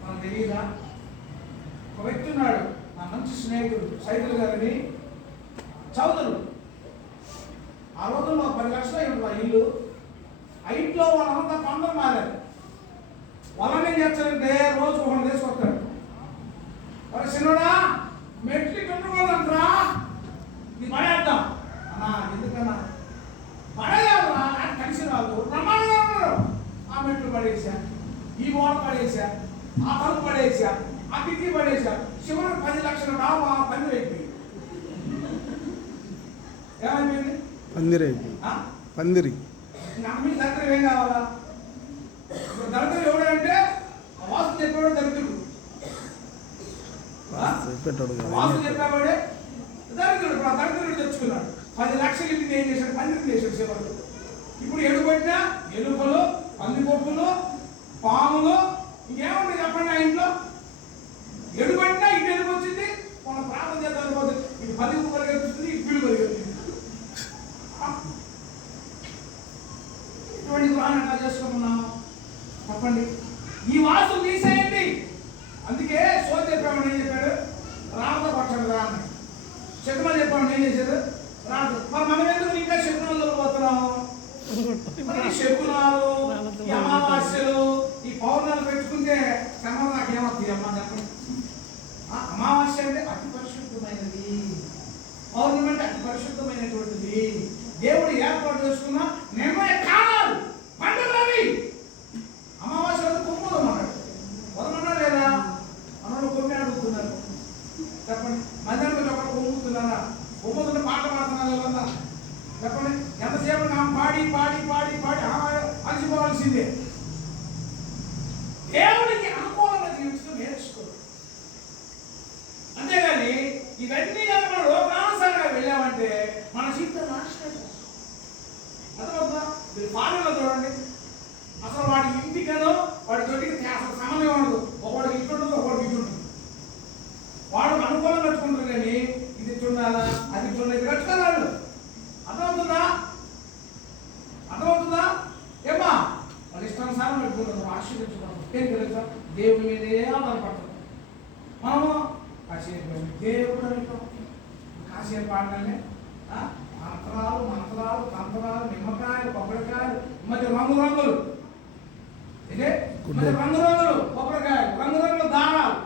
మనకు తెలియదా? ఒక వ్యక్తి ఉన్నాడు, నా మంచి స్నేహితుడు సైదులు గారిని చౌదరు. ఆ రోజుల్లో 10 లక్షలు అయి ఉంటుంది ఆ ఇల్లు. ఆ ఇంట్లో వాళ్ళంతా పండుగ మారారు. వాళ్ళని ఏం చేస్తారంటే రోజు ఒకరు తీసుకొస్తాడు. వాడు చిన్నడా మెట్లకి ఉండకూడదంటరా, ఇది పడేద్దాం అన్నా గోడ పడేసా, ఆ తలుపు పడేసా, ఆ కిటికీ పడేసా, చివరికి 10 లక్షల డాబా పందిరి అయిపోయింది. ఏమైపోయింది? పందిరి ఆ? పందిరి నాకు మీకు దరిద్రం ఏం కావాలా? ఇప్పుడు దరిద్రం ఎవడంటే వాస్తు చెప్పేవాడు దరిద్రుడు. పెట్టాడు వాస్తు చెప్పేవాడే దరిద్రుడు. ఇప్పుడు ఆ దరిద్రుడు తెచ్చుకున్నాడు. 10 లక్షలు ఇంటికి ఏం చేశాడు? పందిరి చేశాడు చివరికి. ఇప్పుడు ఎడుగొట్టినా ఎలుకలు, పందికొక్కులు, పాములు, ఇంకేముంటాయి చెప్పండి ఆ ఇంట్లో? ఎడుగొట్టినా ఇటు ఎలుగు వచ్చింది, మన ప్రార్థన చేద్దాం పోతుంది, ఇటు 10 పరిగెత్తుతుంది, ఇటు పిల్లి పరిగెత్తుంది. ఇటువంటి గృహాన్ని ఎట్లా చేసుకుంటున్నాం చెప్పండి? ఈ వాస్తు తీసేయండి. అందుకే సోది చెప్పామని ఏం చెప్పాడు? రాళ్ళతో పట్టండి రా అని. శకునాలు చెప్పామని ఏం చేశారు? రాదు. మరి మనం ఎందుకు ఇంకా శకునాలు పోతున్నాం? మరి శకునాలు, ఈ అమావాస్యలు, ఈ పౌర్ణాలు పెట్టుకుంటే శ్రమ నాకు ఏమవుతుంది అమ్మా చెప్పండి? అమావాస్య అంటే అతి పరిశుద్ధమైనది, పౌర్ణమి అంటే అతి పరిశుద్ధమైనటువంటిది. దేవుడు ఏర్పాటు చేసుకున్న నిర్ణయ కాలాలు, పండుగలు. అమావాస్య కొమ్ములు అన్నాడు, వదలన్నా లేదా? మనలో కొమ్మి అడుగుతున్నారు చెప్పండి. మధ్యాహ్నం ఒకరు కొమ్ముతున్నారా? కొమ్ముతుంటే పాట పాడుతున్నారు ఎవరన్నా చెప్పండి? ఎంతసేపు నా పాడి పాడి పాడి పాడి అలసిపోవాల్సిందే. దేవుడికి అనుకూలంగా జీవిస్తూ నేర్చుకోరు. అంతేగాని ఇవన్నీ మనం లోకానుసారంగా వెళ్ళామంటే మన జీవితం నాశనం. అర్థమవుతుందా? మీరు ఫారెన్లో చూడండి, అసలు వాడి ఇంటికనో వాడి తోటికి అసలు సమన్వయం ఉండదు. ఒకవాడికి ఇటు ఉంటుంది, ఒకవాడికి ఇటు ఉంటుంది. వాడు అనుకూలం కట్టుకుంటారు కానీ ఇది చూడాలా అది చూడాలి, ఇది కట్టుకోవాలి. అర్థమవుతుందా? అర్థమవుతుందా? ఏమా వాళ్ళ ఇష్టానుసారం పెట్టుకుంటారు, ఆశీర్వదించుకుంటారు. ఏం తెలుసా? దేవుడి మీదే ఆధారపడతారు. మనము కాసేపు దేవుడు అంటాం, కాసేపు పాడగానే మంత్రాలు మంత్రాలు తంత్రాలు, నిమ్మకాయలు, కొబ్బరికాయలు, మధ్య రంగురంగులు, ఇదే మధ్య రంగురంగులు కొబ్బరికాయలు, రంగురంగులు దారాలు.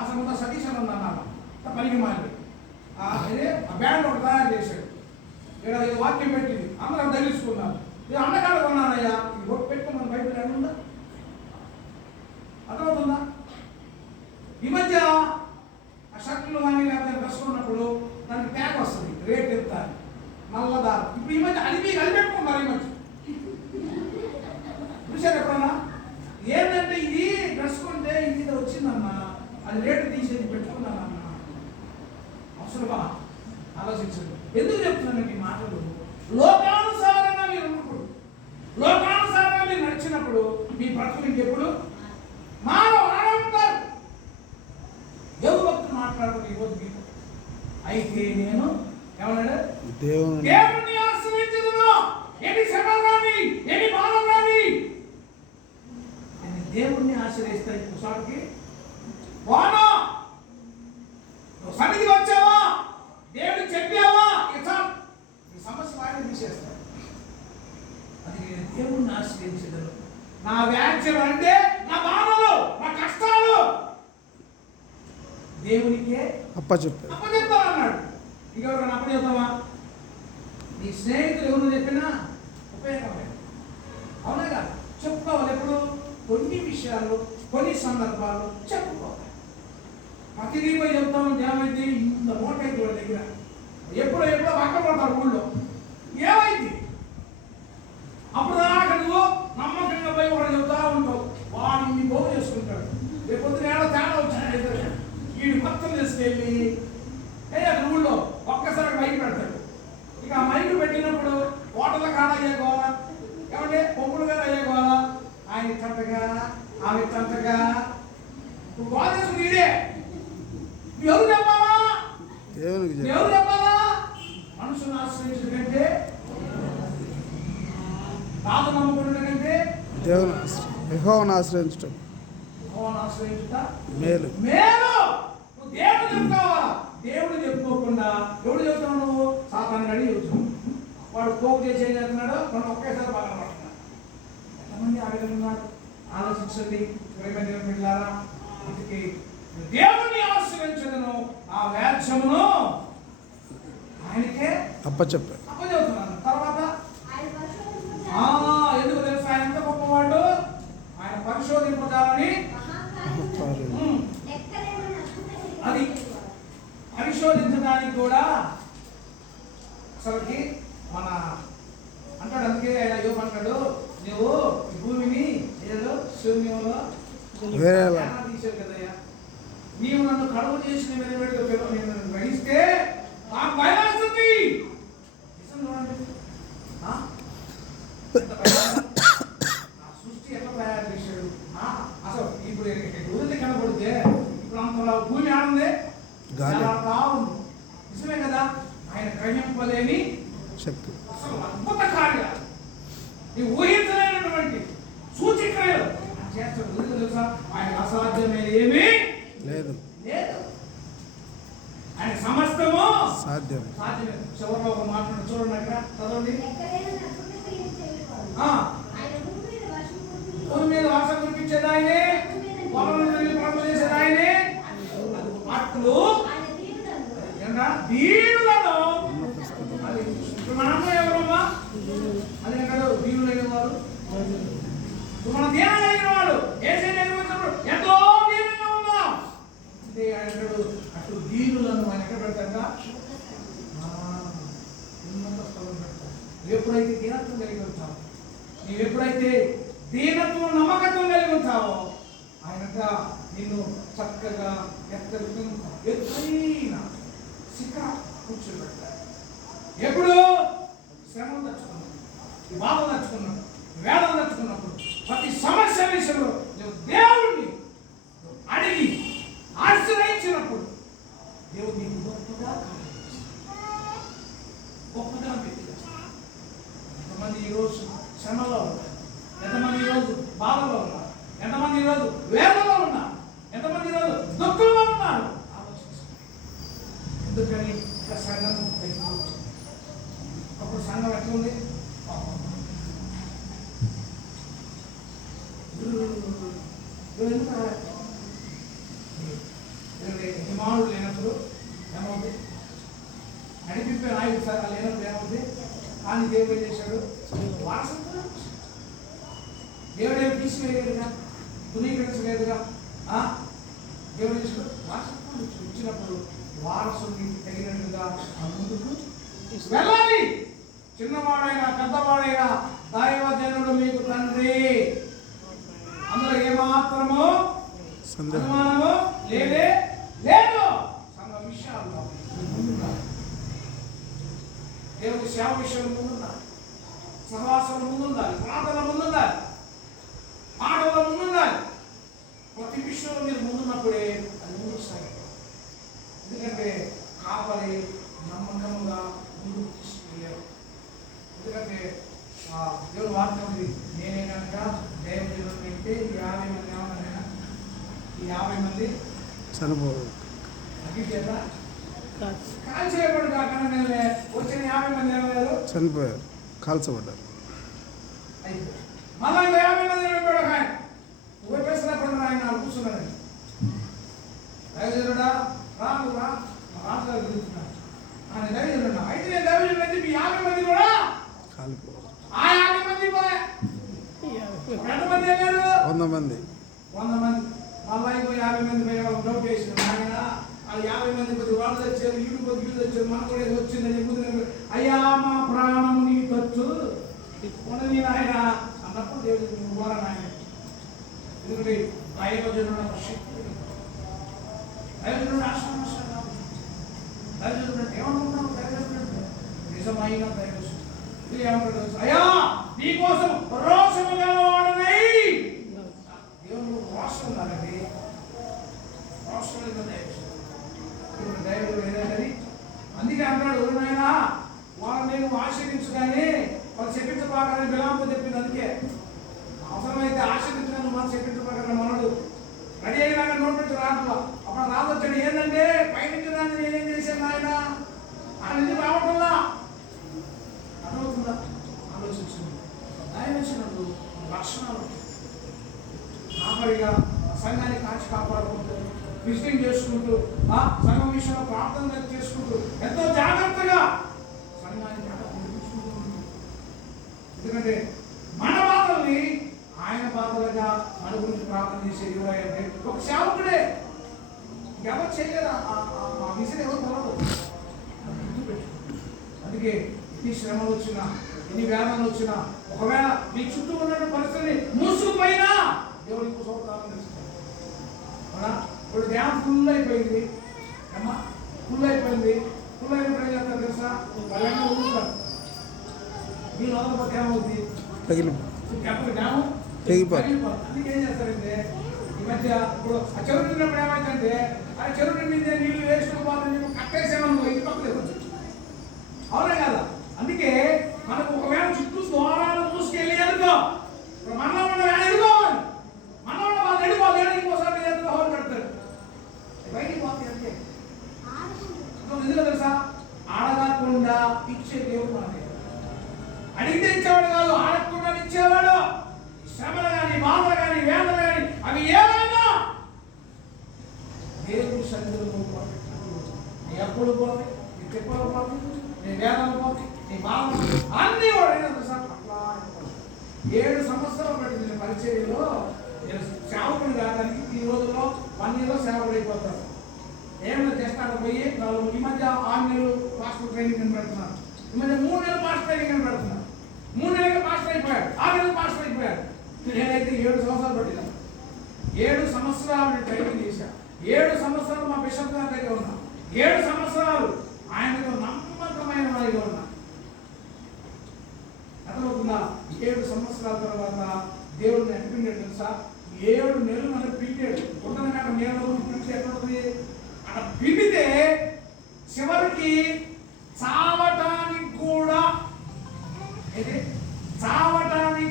అసలు ముందు సతీష్ అని ఉందన్నాను పనికి మాలి. ఇదే ఆ బ్యాండ్ ఒకటి తయారు చేశాడు. ఇక్కడ ఇది వాక్యం పెట్టింది, అందరూ తగిలించుకున్నారు. ఇది అన్నకాడ కొన్నానయ్యా, ఇది ఒట్టు పెట్టుకున్నాను, బయట ఏముందా? అర్థమవుతుందా? ఈ మధ్య ఆ షర్ట్లు కానీ లేకపోతే డ్రెస్ ఉన్నప్పుడు దానికి ట్యాగ్ వస్తుంది, రేట్ ఎంత, నల్లదారు. ఇప్పుడు ఈ మధ్య అది పెట్టుకున్నారు. ఈ మధ్య చూసారు ఎప్పుడన్నా? ఏంటంటే ఇది డ్రెస్ కొంటే ఇది వచ్చిందన్నా, అది రేటు తీసేది పెట్టుకున్నానన్నా. అవసరమా? ఆలోచించండి. ఎందుకు చెప్తున్నానండి ఈ మాటలు? లోకానుసారంగా మీరు ఉన్నప్పుడు, లోకానుసారంగా మీరు నడిచినప్పుడు మీ బ్రతుకు ఇంకెప్పుడు మానవుతారు. దేవుడు భక్తులు మాట్లాడుతున్న ఈరోజు మీకు అయితే నేను ఏమన్నాడు? దేవుడిని ఆశ్రయించదును, ఎన్ని శ్రమలు రాని, ఎన్ని బాధలు రాని, నేను దేవుడిని ఆశ్రయిస్తా. ఒకసారికి వానా సన్నిధికి వచ్చావా, దేవుడికి చెప్పావా, ఈ సమస్య ఆయన తీసేస్తాడు. అది నేను దేవుడిని ఆశ్రయించగలను. నా వ్యాఖ్యలు అంటే నా బాధలు, నా కష్టాలు దేవునికే అప్పచెప్తా అన్నాడు. ఇంకెవరైనా అప్పచెప్తావా? నీ స్నేహితులు ఎవరు చెప్పినా ఉపయోగమే. అవునా కదా? చెప్పుకోవాలి. ఎప్పుడు? కొన్ని విషయాలు, కొన్ని సందర్భాలు చెప్పుకోవాలి. ప్రతిదీ పోయి చెప్తామని ఏమైంది? ఇంత నోట్ అయితే వాళ్ళ దగ్గర ఎప్పుడో పక్క పడతారు ఊళ్ళో. ఏమైంది? అప్పుడు దాకా నువ్వు నమ్మకంగా పోయి వాడు చెప్తా ఉంటావు, వాడు ఇన్ని బాగు చేసుకుంటాడు. రేపు పొద్దున ఏడో తేడా వచ్చినట్టు వీడు మొత్తం తీసుకెళ్ళి అక్కడ ఊళ్ళో ఒక్కసారి మైకి పెడతాడు. ఇక ఆ మైకి పెట్టినప్పుడు హోటల్ కాడ అయ్యేకోవాలా, ఏమంటే పొంగులు గారు అయ్యేకోవాలా, ఆయన తంతగా ఆమె తంతగా గోదేశం నీడే. ఎవరు చెప్పాలా? ఎవరు చెప్పాలా? మనుషులను ఆశ్రయించడం కంటే, రాజు నమ్ముకున్న కంటే యెహోవాను ఆశ్రయించటం మేలు. మేలు. నువ్వు దేవుడు చెప్పుకోవాలా. దేవుడు చెప్పుకోకుండా ఎవడు చెబుతావు? నువ్వు సాతాను అడిగి చెబుతావు. వాడు కోపు చేసి ఏం చేస్తున్నాడు? మనం ఒకేసారి బాగా పడుతున్నాడు. ఎంతమంది ఆ విధంగా ఉన్నారు? ఆలోచించండి. పిల్లారా, ఇంటికి దేవుడిని ఆశ్రయించదను, ఆ వ్యాజ్యమును ఆయనకే అప్పచెప్తున్నాను. తర్వాత ఎందుకు తెలుసు ఆయన ఎంత గొప్పవాడు? ఆయన పరిశోధన అద్భుతాలని అది పరిశోధించడానికి కూడా అసలుకి మన అంటాడు. అందుకే ఆయన యోగంటాడు, నువ్వు ఈ భూమిని ఏదో శూన్యంలో తీసావు కదయ్యా, నీవు నన్ను కడుగు చేసిన వెలువడిగా నేను గ్రహిస్తే నాకు భయం వస్తుంది. సృష్టి ఎట్లా తయారు చేశాడు అసలు. ఇప్పుడు ఉదయం కనబడితే ఇప్పుడు అంత భూమి ఆడుంది, బాగుంది, నిజమే కదా. ఆయన గ్రహింపలేని శక్తి, అసలు అద్భుత కార్యాలు, నీ ఊహించలేనటువంటి సూచికలు చేస్తాడు. తెలుసా, ఆయన అసాధ్యమైన ఏమీ లేదు, ఆయన సమస్తము సాధ్యం. సాధ్యమే. చివరిలో ఒక మాట చూడండి, అక్కడ చదవండి. భూమి మీద వర్షం కురిపించేది ఆయనే, పొలంలో పంటలు చేసేది ఆయనే. అట్లు దీనులను, అది మనం ఎవరమ్మా, అది కదా దీనులైన వారు, మన దీనులైన వాడు ఏసే వచ్చినప్పుడు ఎంతో దీనంగా ఉన్నాం అంటే అంటాడు. అటు దీనులను ఆయన ఎక్కడ పెడతాడా, ఉన్నత స్థలం పెడతాడు. ఎప్పుడైతే దీనత్వం కలిగి ఉంటావు, నీవు ఎప్పుడైతే దీనత్వం నమ్మకత్వం కలిగి ఉంటావో ఆయనగా నిన్ను చక్కగా ఎత్తైన శిఖర కూర్చోబెడతాడు. ఎప్పుడు శ్రమం తెచ్చుకున్నాడు, బాధలు తెచ్చుకున్నాడు, వేదన తెచ్చుకున్నప్పుడు, ప్రతి సమస్య విషయంలో నువ్వు దేవుణ్ణి అడిగి ఆశ్రయించినప్పుడు దేవుడు నీకు గొప్పగా గొప్పగా వ్యక్తిస్తాడు. ఎంతమంది ఈరోజు శ్రమలో ఉన్నారు, ఎంతమంది ఈరోజు బాధలో ఉన్నారు, ఎంతమంది ఈరోజు వేదనలో ఉన్నారు, ఎంతమంది ఈరోజు దుఃఖంలో ఉన్నారు ఆలోచిస్తారు. ఎందుకని ఒక సంఘం అప్పుడు సంఘం ఎట్లుంది, హిమానుడు లేనప్పుడు ఏమవుతుంది, నడిపింపే నాయకుడు సార్ లేనప్పుడు ఏమవుతుంది. కానీ దేవుడు ఏం చేశాడు, వారసత్వం దేవుడు ఏమి తీసివేయలేదుగా, ధృవీకరించలేదుగా. దేవుడు చేశాడు, వారసత్వం ఇచ్చినప్పుడు వారసుని తగినట్టుగా ముందుకు వెళ్ళాలి. చిన్నవాడైనా పెద్దవాడైనా దైవజనుడు మీకు తండ్రి, అందులో ఏమాత్రము అనుమానము లేదే లేదు. సంఘ విషయాల్లో ముందున్నారు, దేవుడి సేవ విషయంలో ముందున్నారు, సహవాసంలో ముందుండాలి, ప్రార్థనలో ముందుండాలి, మాటల్లో ముందుండాలి. ప్రతి విషయంలో మీరు ముందున్నప్పుడే అది ముందుకు సాగుతుంది. ఎందుకంటే కాపరి నమ్మకంగా ముందుకు తీసుకెళ్ళారు. ఎందుకంటే దేవుడు వాక్యం ఉంది, నేనే కనుక దైవజనుడు పెడితే 50 మంది ఏమన్నా, ఈ 50 మంది చనిపోరు, అగ్గి చేత కాల్ చేయబడు కాకుండా నేను వచ్చిన 50 మంది ఏమయ్యారు, చనిపోయారు, కాల్చబడ్డారు. మళ్ళా 50 మంది ఏమైపోయాడు. ఆయన ఊపేసినప్పుడు ఆయన కూర్చున్నాడు. దైవజనుడా రాను రా రాజుగా గుర్తున్నాడు ఆయన దైవజనుడు. అయితే నేను దైవజనుడు అయితే మీ 50 మంది కూడా కాలిపోయారు. ఆ 50 మంది ఎంతమంది వెళ్ళారు, 100 మంది. 100 మంది. మళ్ళా ఇంకో 50 మంది పైన డౌట్ వేసిన ఆయన ఆ 50 మంది కొద్ది వాళ్ళు తెచ్చారు, వీళ్ళు తెచ్చారు, మనకు కూడా ఏదో వచ్చిందని చెప్పి, అయ్యా మా ప్రాణం నీ తచ్చు ఉండని ఆయన అన్నప్పుడు దేవుడు ద్వారా ఆయన. ఎందుకంటే దైవజనుడు శక్తి, దైవజనుడు ఆశ్రమం, దైవజనుడు ఏమనుకుంటున్నావు, దైవజనుడు నిజమైన దైవజనుడు ఏమంటాడు, అయ్యా నీకోసం రోషము గలవాడనై. దేవుడు రోషం ఉండాలండి, రోషం దైవుడు ఏదంటే. అందుకే అంటాడు, నాయన వాళ్ళని నేను ఆశీర్వించగానే వాళ్ళు చెప్పించబాకని బిలాంపు చెప్పింది. అందుకే అవసరమైతే ఆశీర్వించగానే మనం చెప్పించబాకని మనడు రెడీ అయినాక నోట్ పెట్టి రావట్లా. అప్పుడు రాదొచ్చాడు, ఏంటంటే పైనుంచడానికి నేనేం చేశాను ఆయన ఆయన ఎందుకు రావట్లా అర్థమవుతుందా, ఆలోచించండి. దైవజనుడు లక్షణాలు కాపరిగా సంఘాన్ని కాచి కాపాడుకుంటూ, విజిటింగ్ చేసుకుంటూ, ఆ సంఘం విషయంలో ప్రార్థన చేసుకుంటూ ఎంతో జాగ్రత్తగా సంఘాన్ని నిర్మించుకుంటూ. ఎందుకంటే మన బాధల్ని ఆయన బాధలుగా మన గురించి ప్రార్థన చేసేది ఎవరంటే ఒక సేవకుడే. ఎవరు చేయలేదు ఆ విషయం ఎవరు తెలవదు. అందుకే ఎన్ని శ్రమలు వచ్చినా ఎన్ని వేదనలు వచ్చినా ఒకవేళ మీ చుట్టూ ఉన్న పరిస్థితిని మూసుకుపోయినా దేవుడికి కోసం తెలుస్తుంది. ఇప్పుడు డ్యామ్ ఫుల్ అయిపోయింది అమ్మా, ఫుల్ అయిపోయింది. ఫుల్ అయినప్పుడు ఏం చేస్తారు తెలుసా? వాళ్ళని ఊరుతారు. మీరు వదలకపోతే ఏమవుతుంది? డ్యాము పగిలిపోతుంది. అందుకే ఏం చేస్తారంటే ఈ మధ్య ఇప్పుడు ఆ చెరువు నిండినప్పుడు ఏమైందంటే ఆ చెరువు నిండిందే నీళ్ళు వేస్ట్ పోతుందని కట్టేసామనుకో ఇంటి పక్కన వచ్చు. అవునా కదా? అందుకే మనకు ఒకవేళ చుట్టూ ద్వారాలు మూసుకెళ్ళి అనుకో ఇప్పుడు మనలో ఉన్న ఎడుకోవాలి, మనలో ఉన్న వాళ్ళు ఎడుకోవాలి, ఇంకోసారి ఎదురు హోల్ పెడతారు బయటికి పోతే అంతే. ఎందులో తెలుసా? అడగకుండా ఇచ్చే దేవుడు మన దేవుడు. అడిగితే ఇచ్చేవాడు కాదు, అడగకుండా ఇచ్చేవాడు. శ్రమలు కానీ బాధలు కానీ వేదనలు కానీ అవి ఏమైనా దేవుడు సన్నిధిలో పోతే నీ అప్పులు పోతే, నీ తిప్పలు పోతే, నీ వేదనలు పోతే, నీ బాధలు అన్నీ వాడు సార్ అట్లా 7 సంవత్సరాలు పట్టింది పరిచర్యలో. నేను సేవకుడు కావడానికి ఈ రోజుల్లో 1 yearలో సేవకుడు అయిపోతాను. ఏమైనా చేస్తాను పోయి ఈ మధ్య 6 నెలలు పాస్టర్ ట్రైనింగ్ అని పెడుతున్నారు. ఈ మధ్య 3 నెలలు పాస్టర్ ట్రైనింగ్ అని పెడుతున్నారు. 3 నెలలు పాస్టర్ అయిపోయాడు, 6 నెలలు పాస్టర్ అయిపోయాడు. నేనైతే 7 సంవత్సరాలు పట్టినా. 7 సంవత్సరాలు నేను ట్రైనింగ్ చేశాను. 7 సంవత్సరాలు మా బిషప్ గారి దగ్గర ఉన్నా. 7 సంవత్సరాలు ఆయనతో నమ్మకమైన వారిగా ఉన్నా. అర్థమవుతుందా? 7 సంవత్సరాల తర్వాత దేవుడు నడిపించాడు తెలుసా? 7 నెలలు మనకు పిండాడు. ఉంటుంది అక్కడ నేను పిండి ఎక్కడుంది అక్కడ పిండితే చివరికి చావటానికి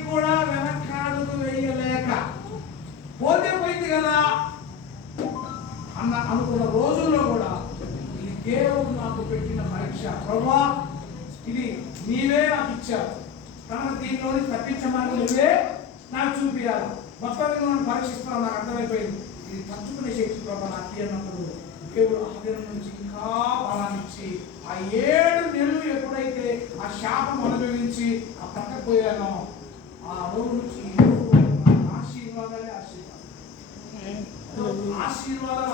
కూడా వెనకాడుకు వేయలేక పోతే పోయింది కదా అనుకున్న రోజుల్లో కూడా ఇది దేవుడు నాకు పెట్టిన పరీక్ష. ప్రభువా, ఇది నీవే నాకు ఇచ్చావు కనుక దీనిలోని తప్పించమని నువ్వే నాకు చూపించాలి. మొత్తం నన్ను పరీక్షిస్తున్నావు, నాకు అర్థమైపోయింది. ఇది తచ్చుకునే శక్తి ప్రభా నాకు అన్నప్పుడు దేవుడు ఆ దినం నుంచి ఇంకా బలాన్ని ఇచ్చి ఆ 7 నెలలు ఎప్పుడైతే ఆ శాపం అనుభవించి ఆ పట్టకపోయానో ఆ రోజు నుంచి ఆశీర్వాదాలే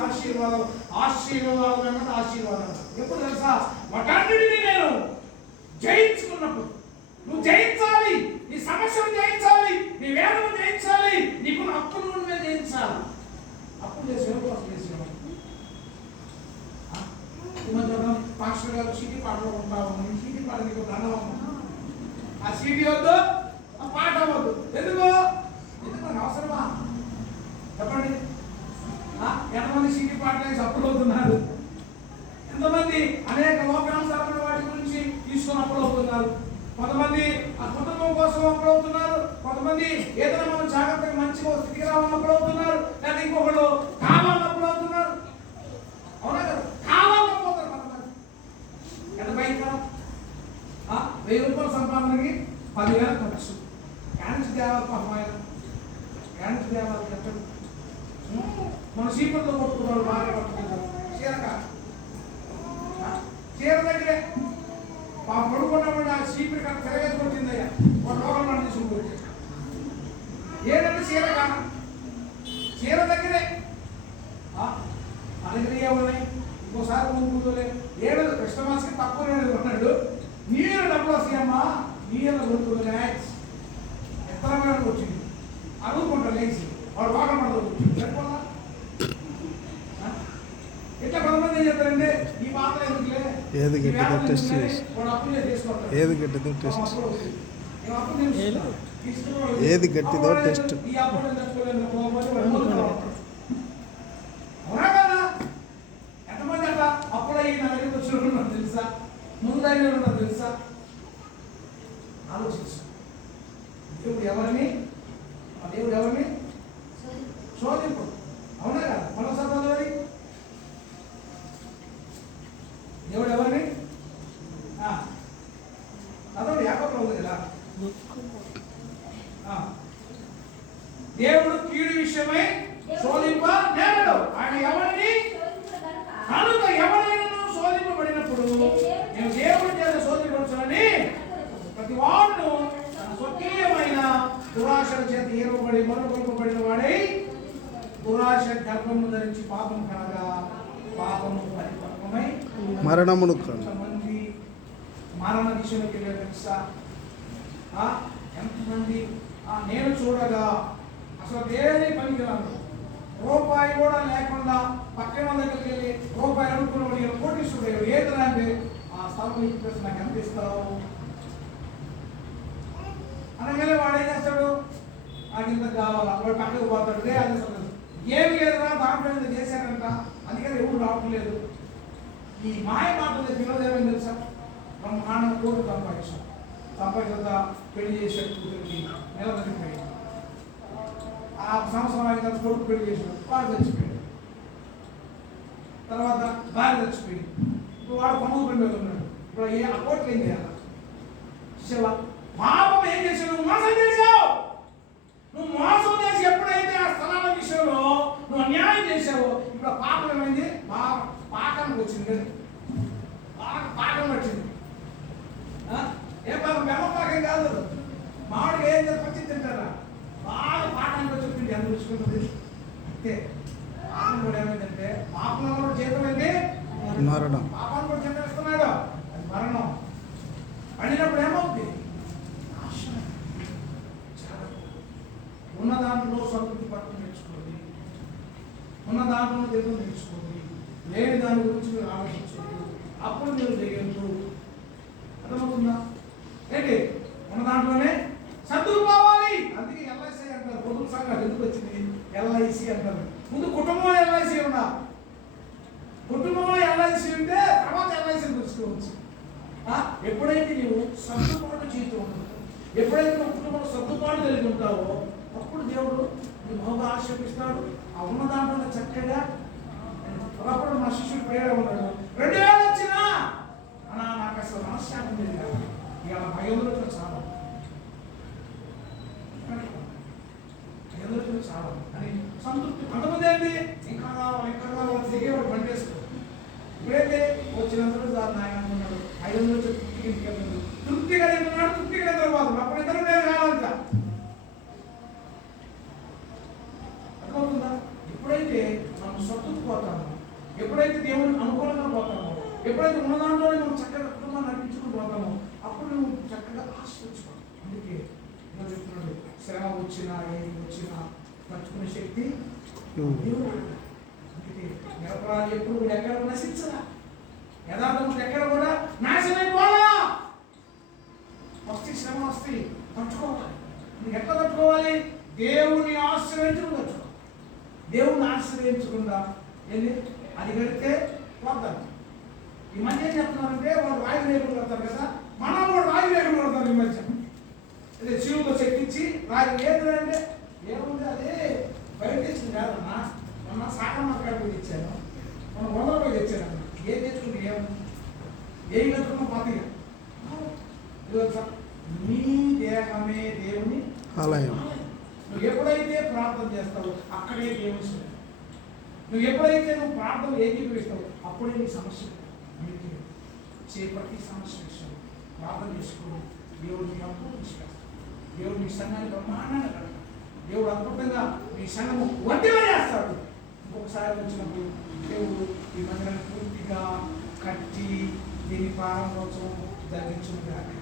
ఆశీర్వాదాలు. ఎప్పుడు తెలుసా? వాటన్నిటినీ నేను జయించుకున్నప్పుడు. నువ్వు జయించాలి, నీ సమస్యను జయించాలి, నీ వేదన జయించాలి, నీకున్న అప్పులు నువ్వే జయించాలి. అప్పులు చేసేవాడు కోసం చేసేవాడు. పాస్టర్ గారు సీటీ పాటలు ఉంటావు, సీటీ పాట నీకు దండం. ఆ సీటీ వద్దు, ఆ పాట వద్దు. ఎందుకు నాకు అవసరమా చెప్పండి? ఎంతమంది సీటీ పాటలు అప్పులు అవుతున్నారు? ఎంతమంది అనేక లోకానుసారమైన వాటి గురించి తీసుకుని అప్పులు అవుతున్నారు? కొంతమంది ఆ కుటుంబం కోసం అప్పులు అవుతున్నారు, కొంతమంది ఏదైనా మనం జాగ్రత్తగా మంచిగా స్థితికి రావాలని అప్పులు అవుతున్నారు, లేదా ఇంకొకళ్ళు కావాలని అప్పులు అవుతున్నారు. అవునా కదా? కావాలని పోతారు కొంతమంది. ఎంత భయంకరం! 1000 రూపాయల సంపాదనకి 10,000 ఖర్చు. క్యాన్స్ దేవాలి పాపం ఆయన, క్యాన్స్ దేవాలి చెప్పండి. మన సీపర్లో కొట్టుకున్నారు, బాగా పట్టుకుంటారు. చీర దగ్గరే మా పడుకున్నప్పుడు ఆ సీపర్ కట్ట తిరగేసి కొట్టిందయ్యా. ఒక రోగం తీసుకుంటుంది. ఏంటంటే చీర దగ్గరే దగ్గర ఉన్నాయి. ఇంకోసారి కొనుక్కుంటూలే ఏడు కస్టమర్స్కి తక్కువ రేటు కొన్నాడు. నీళ్ళు డబ్బులు వస్తాయమ్మా, నీళ్ళు కొనుక్కుంది మ్యాక్స్ ఎత్తరమైన వచ్చింది. అడుగుకుంటారు లేచి వాడు బాగా పడుతుంది. చెప్పాలా? ఇట్లా కొంతమంది ఏం చెప్తారంటే ఈ పాత్ర ఎందుకులే, ఏది గట్టిదో టెస్ట్ చేసి, వాడు అప్పులే తీసుకుంటారు. ఏది గట్టిదో టెస్ట్, ఏది గట్టిదో టెస్ట్. ఈ అప్పులు తెచ్చుకోలేదు. అవునా కదా? ఎంతమంది అట్లా అప్పుడయ్యి నా దగ్గరికి వచ్చినప్పుడు నాకు తెలుసా, ముందైన నాకు తెలుసా? ఆలోచించు. దేవుడు ఎవరిని శోధింపు. అవునా కదా? మరోసారి చదవాలి. దేవుడు ఎవరిని చదవండి. యాకోబులో ఉంది కదా, దేవుడు కీడు విషయమై శోధింప నేరడు. ఆయన ఎవరిని కనుక ఎవరైనా శోధింపబడినప్పుడు నేను దేవుడి చేత శోధింపబడుచునని ప్రతి వాడును తన స్వకీయమైన దురాశల చేత ఏర్పడి మరొకబడిన వాడై దురాశ గర్భము ధరించి పాపం కనగా పాపము పరిపక్వమై మరణమును కను. ఎంతమంది మరణ దిశలోకి వెళ్ళారు తెలుసా? ఎంతమంది నేను చూడగా అసలు దేని పనికిరాను, రూపాయి కూడా లేకుండా పక్కన దగ్గరికి వెళ్ళి రూపాయి అనుకున్న కోటీశ్వరుడు ఏదైనా అంటే ఆ స్థలం ఇచ్చేసి నాకు ఎంత ఇస్తావు అనగానే వాడు ఏం చేస్తాడు? నాకు ఇంత కావాలా, వాడు పక్కకు పోతాడు. రే అది ఏమి లేదురా, దాంట్లో ఇంత చేశారంట, అందుకని ఎవరు రావడం లేదు. ఈ మాయ మాటలు వినోదం ఏమైంది తెలుసా? బ్రహ్మాండం కోటి సంపాదించ పెళ్లి చేసే కూతురికి నిలబడిపోయింది. ఆ సంవత్సరం అయిన కొడుకు పెళ్లి చేసాడు, వాడు చచ్చిపోయాడు. తర్వాత భార్య చచ్చిపోయింది. ఇప్పుడు వాడు కొమ్ము పని మీద ఉన్నాడు. ఇప్పుడు ఆ కోట్లు ఏం చేయాలి? శివ పాపం ఏం చేసావు? నువ్వు మోసం చేసావు. నువ్వు మోసం చేసి ఎప్పుడైతే ఆ స్థలాల విషయంలో నువ్వు అన్యాయం చేసావో, ఇప్పుడు పాపం ఏమైంది? పాకానికి వచ్చింది. పాకం వచ్చింది. ఏ పాపం? బెమ్మ పాకం కాదు. మామిడికి ఏం పచ్చి తింటారా? బాగా పాకానికి వచ్చి తిండి ఎంత రుచుకుంటుంది. అంతే పాపం కూడా ఏమైందంటే పాపంలో కూడా చేతమైంది మరణం. పాపాన్ని కూడా చింతనిస్తున్నాడు, అది మరణం. పడినప్పుడు ఏమవుతుంది? ఉన్న దాంట్లో సంతృప్తి పట్టు నేర్చుకోండి, ఉన్న దాంట్లో దేవుడు నేర్చుకోండి, లేని దాని గురించి మీరు ఆలోచించండి. అప్పుడు మీరు చేయొద్దు. అర్థమవుతుందా? ఏంటి? ఉన్న దాంట్లోనే సర్దుకు పోవాలి. అందుకే ఎల్ఐసి అంటారు. పొదుపు సంఘాలు ఎందుకు వచ్చింది? ఎల్ఐసి అంటారు. ముందు కుటుంబం ఎల్ఐసి ఉందా? కుటుంబంలో ఎల్ఐసి ఉంటే తర్వాత ఎల్ఐసి తెలుసుకోవచ్చు. ఎప్పుడైతే నువ్వు సర్దుబాటు జీవితం ఉండదు, ఎప్పుడైతే నువ్వు కుటుంబంలో సర్దుబాటు కలిగి ఉంటావో అప్పుడు దేవుడు నీ బాగా ఆశీర్వదిస్తాడు. ఆ ఉన్న దాంట్లో చక్కగా ఒకప్పుడు మా శిష్యుడు ప్రేరణ ఉన్నాడు. 2000 వచ్చినా నాకు అసలు మనశ్శాంతి లేదు కాదు. ఇక 500 చాలా 500 చాలా అని సంతృప్తి. కొంతమంది ఏంటి ఇంకా కావాలి దిగేవాడు పంటేసుకో. ఇప్పుడైతే వచ్చినందుకు దాన్ని ఆయన అనుకున్నాడు 500 తృప్తికి ఇంటికి వెళ్తున్నాడు. తృప్తిగా తింటున్నాడు, తృప్తిగా నిద్రపోతున్నాడు. అప్పుడు ఇద్దరు నేను కావాలంట. అర్థమవుతుందా? ఎప్పుడైతే మనం సర్దుకుపోతామో, ఎప్పుడైతే దేవుడికి అనుకూలంగా పోతామో, ఎప్పుడైతే ఉన్న దాంట్లోనే మనం చక్కగా కుటుంబాన్ని నడిపించుకుని పోతామో అప్పుడు నువ్వు చక్కగా ఆశీర్వదించుకోవాలి. అందుకే నేను చెప్తున్నాడు, శ్రమ వచ్చినా ఏది వచ్చినా తట్టుకునే శక్తి దేవుడు. అందుకే నిరపరాధి ఎప్పుడు కూడా ఎక్కడ నశించరా, యథార్థం ఎక్కడ కూడా నాశనమైపోవాలా. వస్తే శ్రమ వస్తాయి, తట్టుకోవాలి. నువ్వు ఎట్లా తట్టుకోవాలి? దేవుని ఆశ్రయించుకుని తట్టుకోవాలి. దేవుణ్ణి ఆశ్రయించకుండా ఏంటి అది కడితే పోతారు. ఈ మధ్య ఏం చెప్తున్నారంటే వాళ్ళు రాయి రేకులు కడతారు కదా, మనం కూడా రాయి రేకులు కడతారు. ఈ మధ్య అదే శివుతో చెక్కించి రాయి లేదు అంటే ఏముంది? అదే బయట తెచ్చింది కాదన్నా, మొన్న సాకమ్మ కాడికి తెచ్చాను, మొన్న 100 రూపాయలు తెచ్చాను. ఏం తెచ్చుకుంటే ఏం కట్టుకున్నా పాతిగా. నీ దేహమే దేవుని ఆలయం. నువ్వు ఎప్పుడైతే ప్రార్థన చేస్తావో అక్కడే దేవుని. నువ్వు ఎప్పుడైతే నువ్వు ప్రార్థన ఏకీభవిస్తావో అప్పుడే నీ సమస్య. అందుకే చేపట్టి సమస్య విషయం ప్రార్థన చేసుకోవడం. దేవుడు నీ అప్పుడు తీసుకొస్తాడు. దేవుడు నీ సంఘాన్ని బ్రహ్మాండంగా కడతాడు. దేవుడు అద్భుతంగా నీ సంఘము వడ్డీలో చేస్తాడు. ఇంకొకసారి వచ్చినప్పుడు దేవుడు ఈ మందిరాన్ని పూర్తిగా కట్టి దీని ప్రారంభోత్సవం జరిగించుకుంటాడు.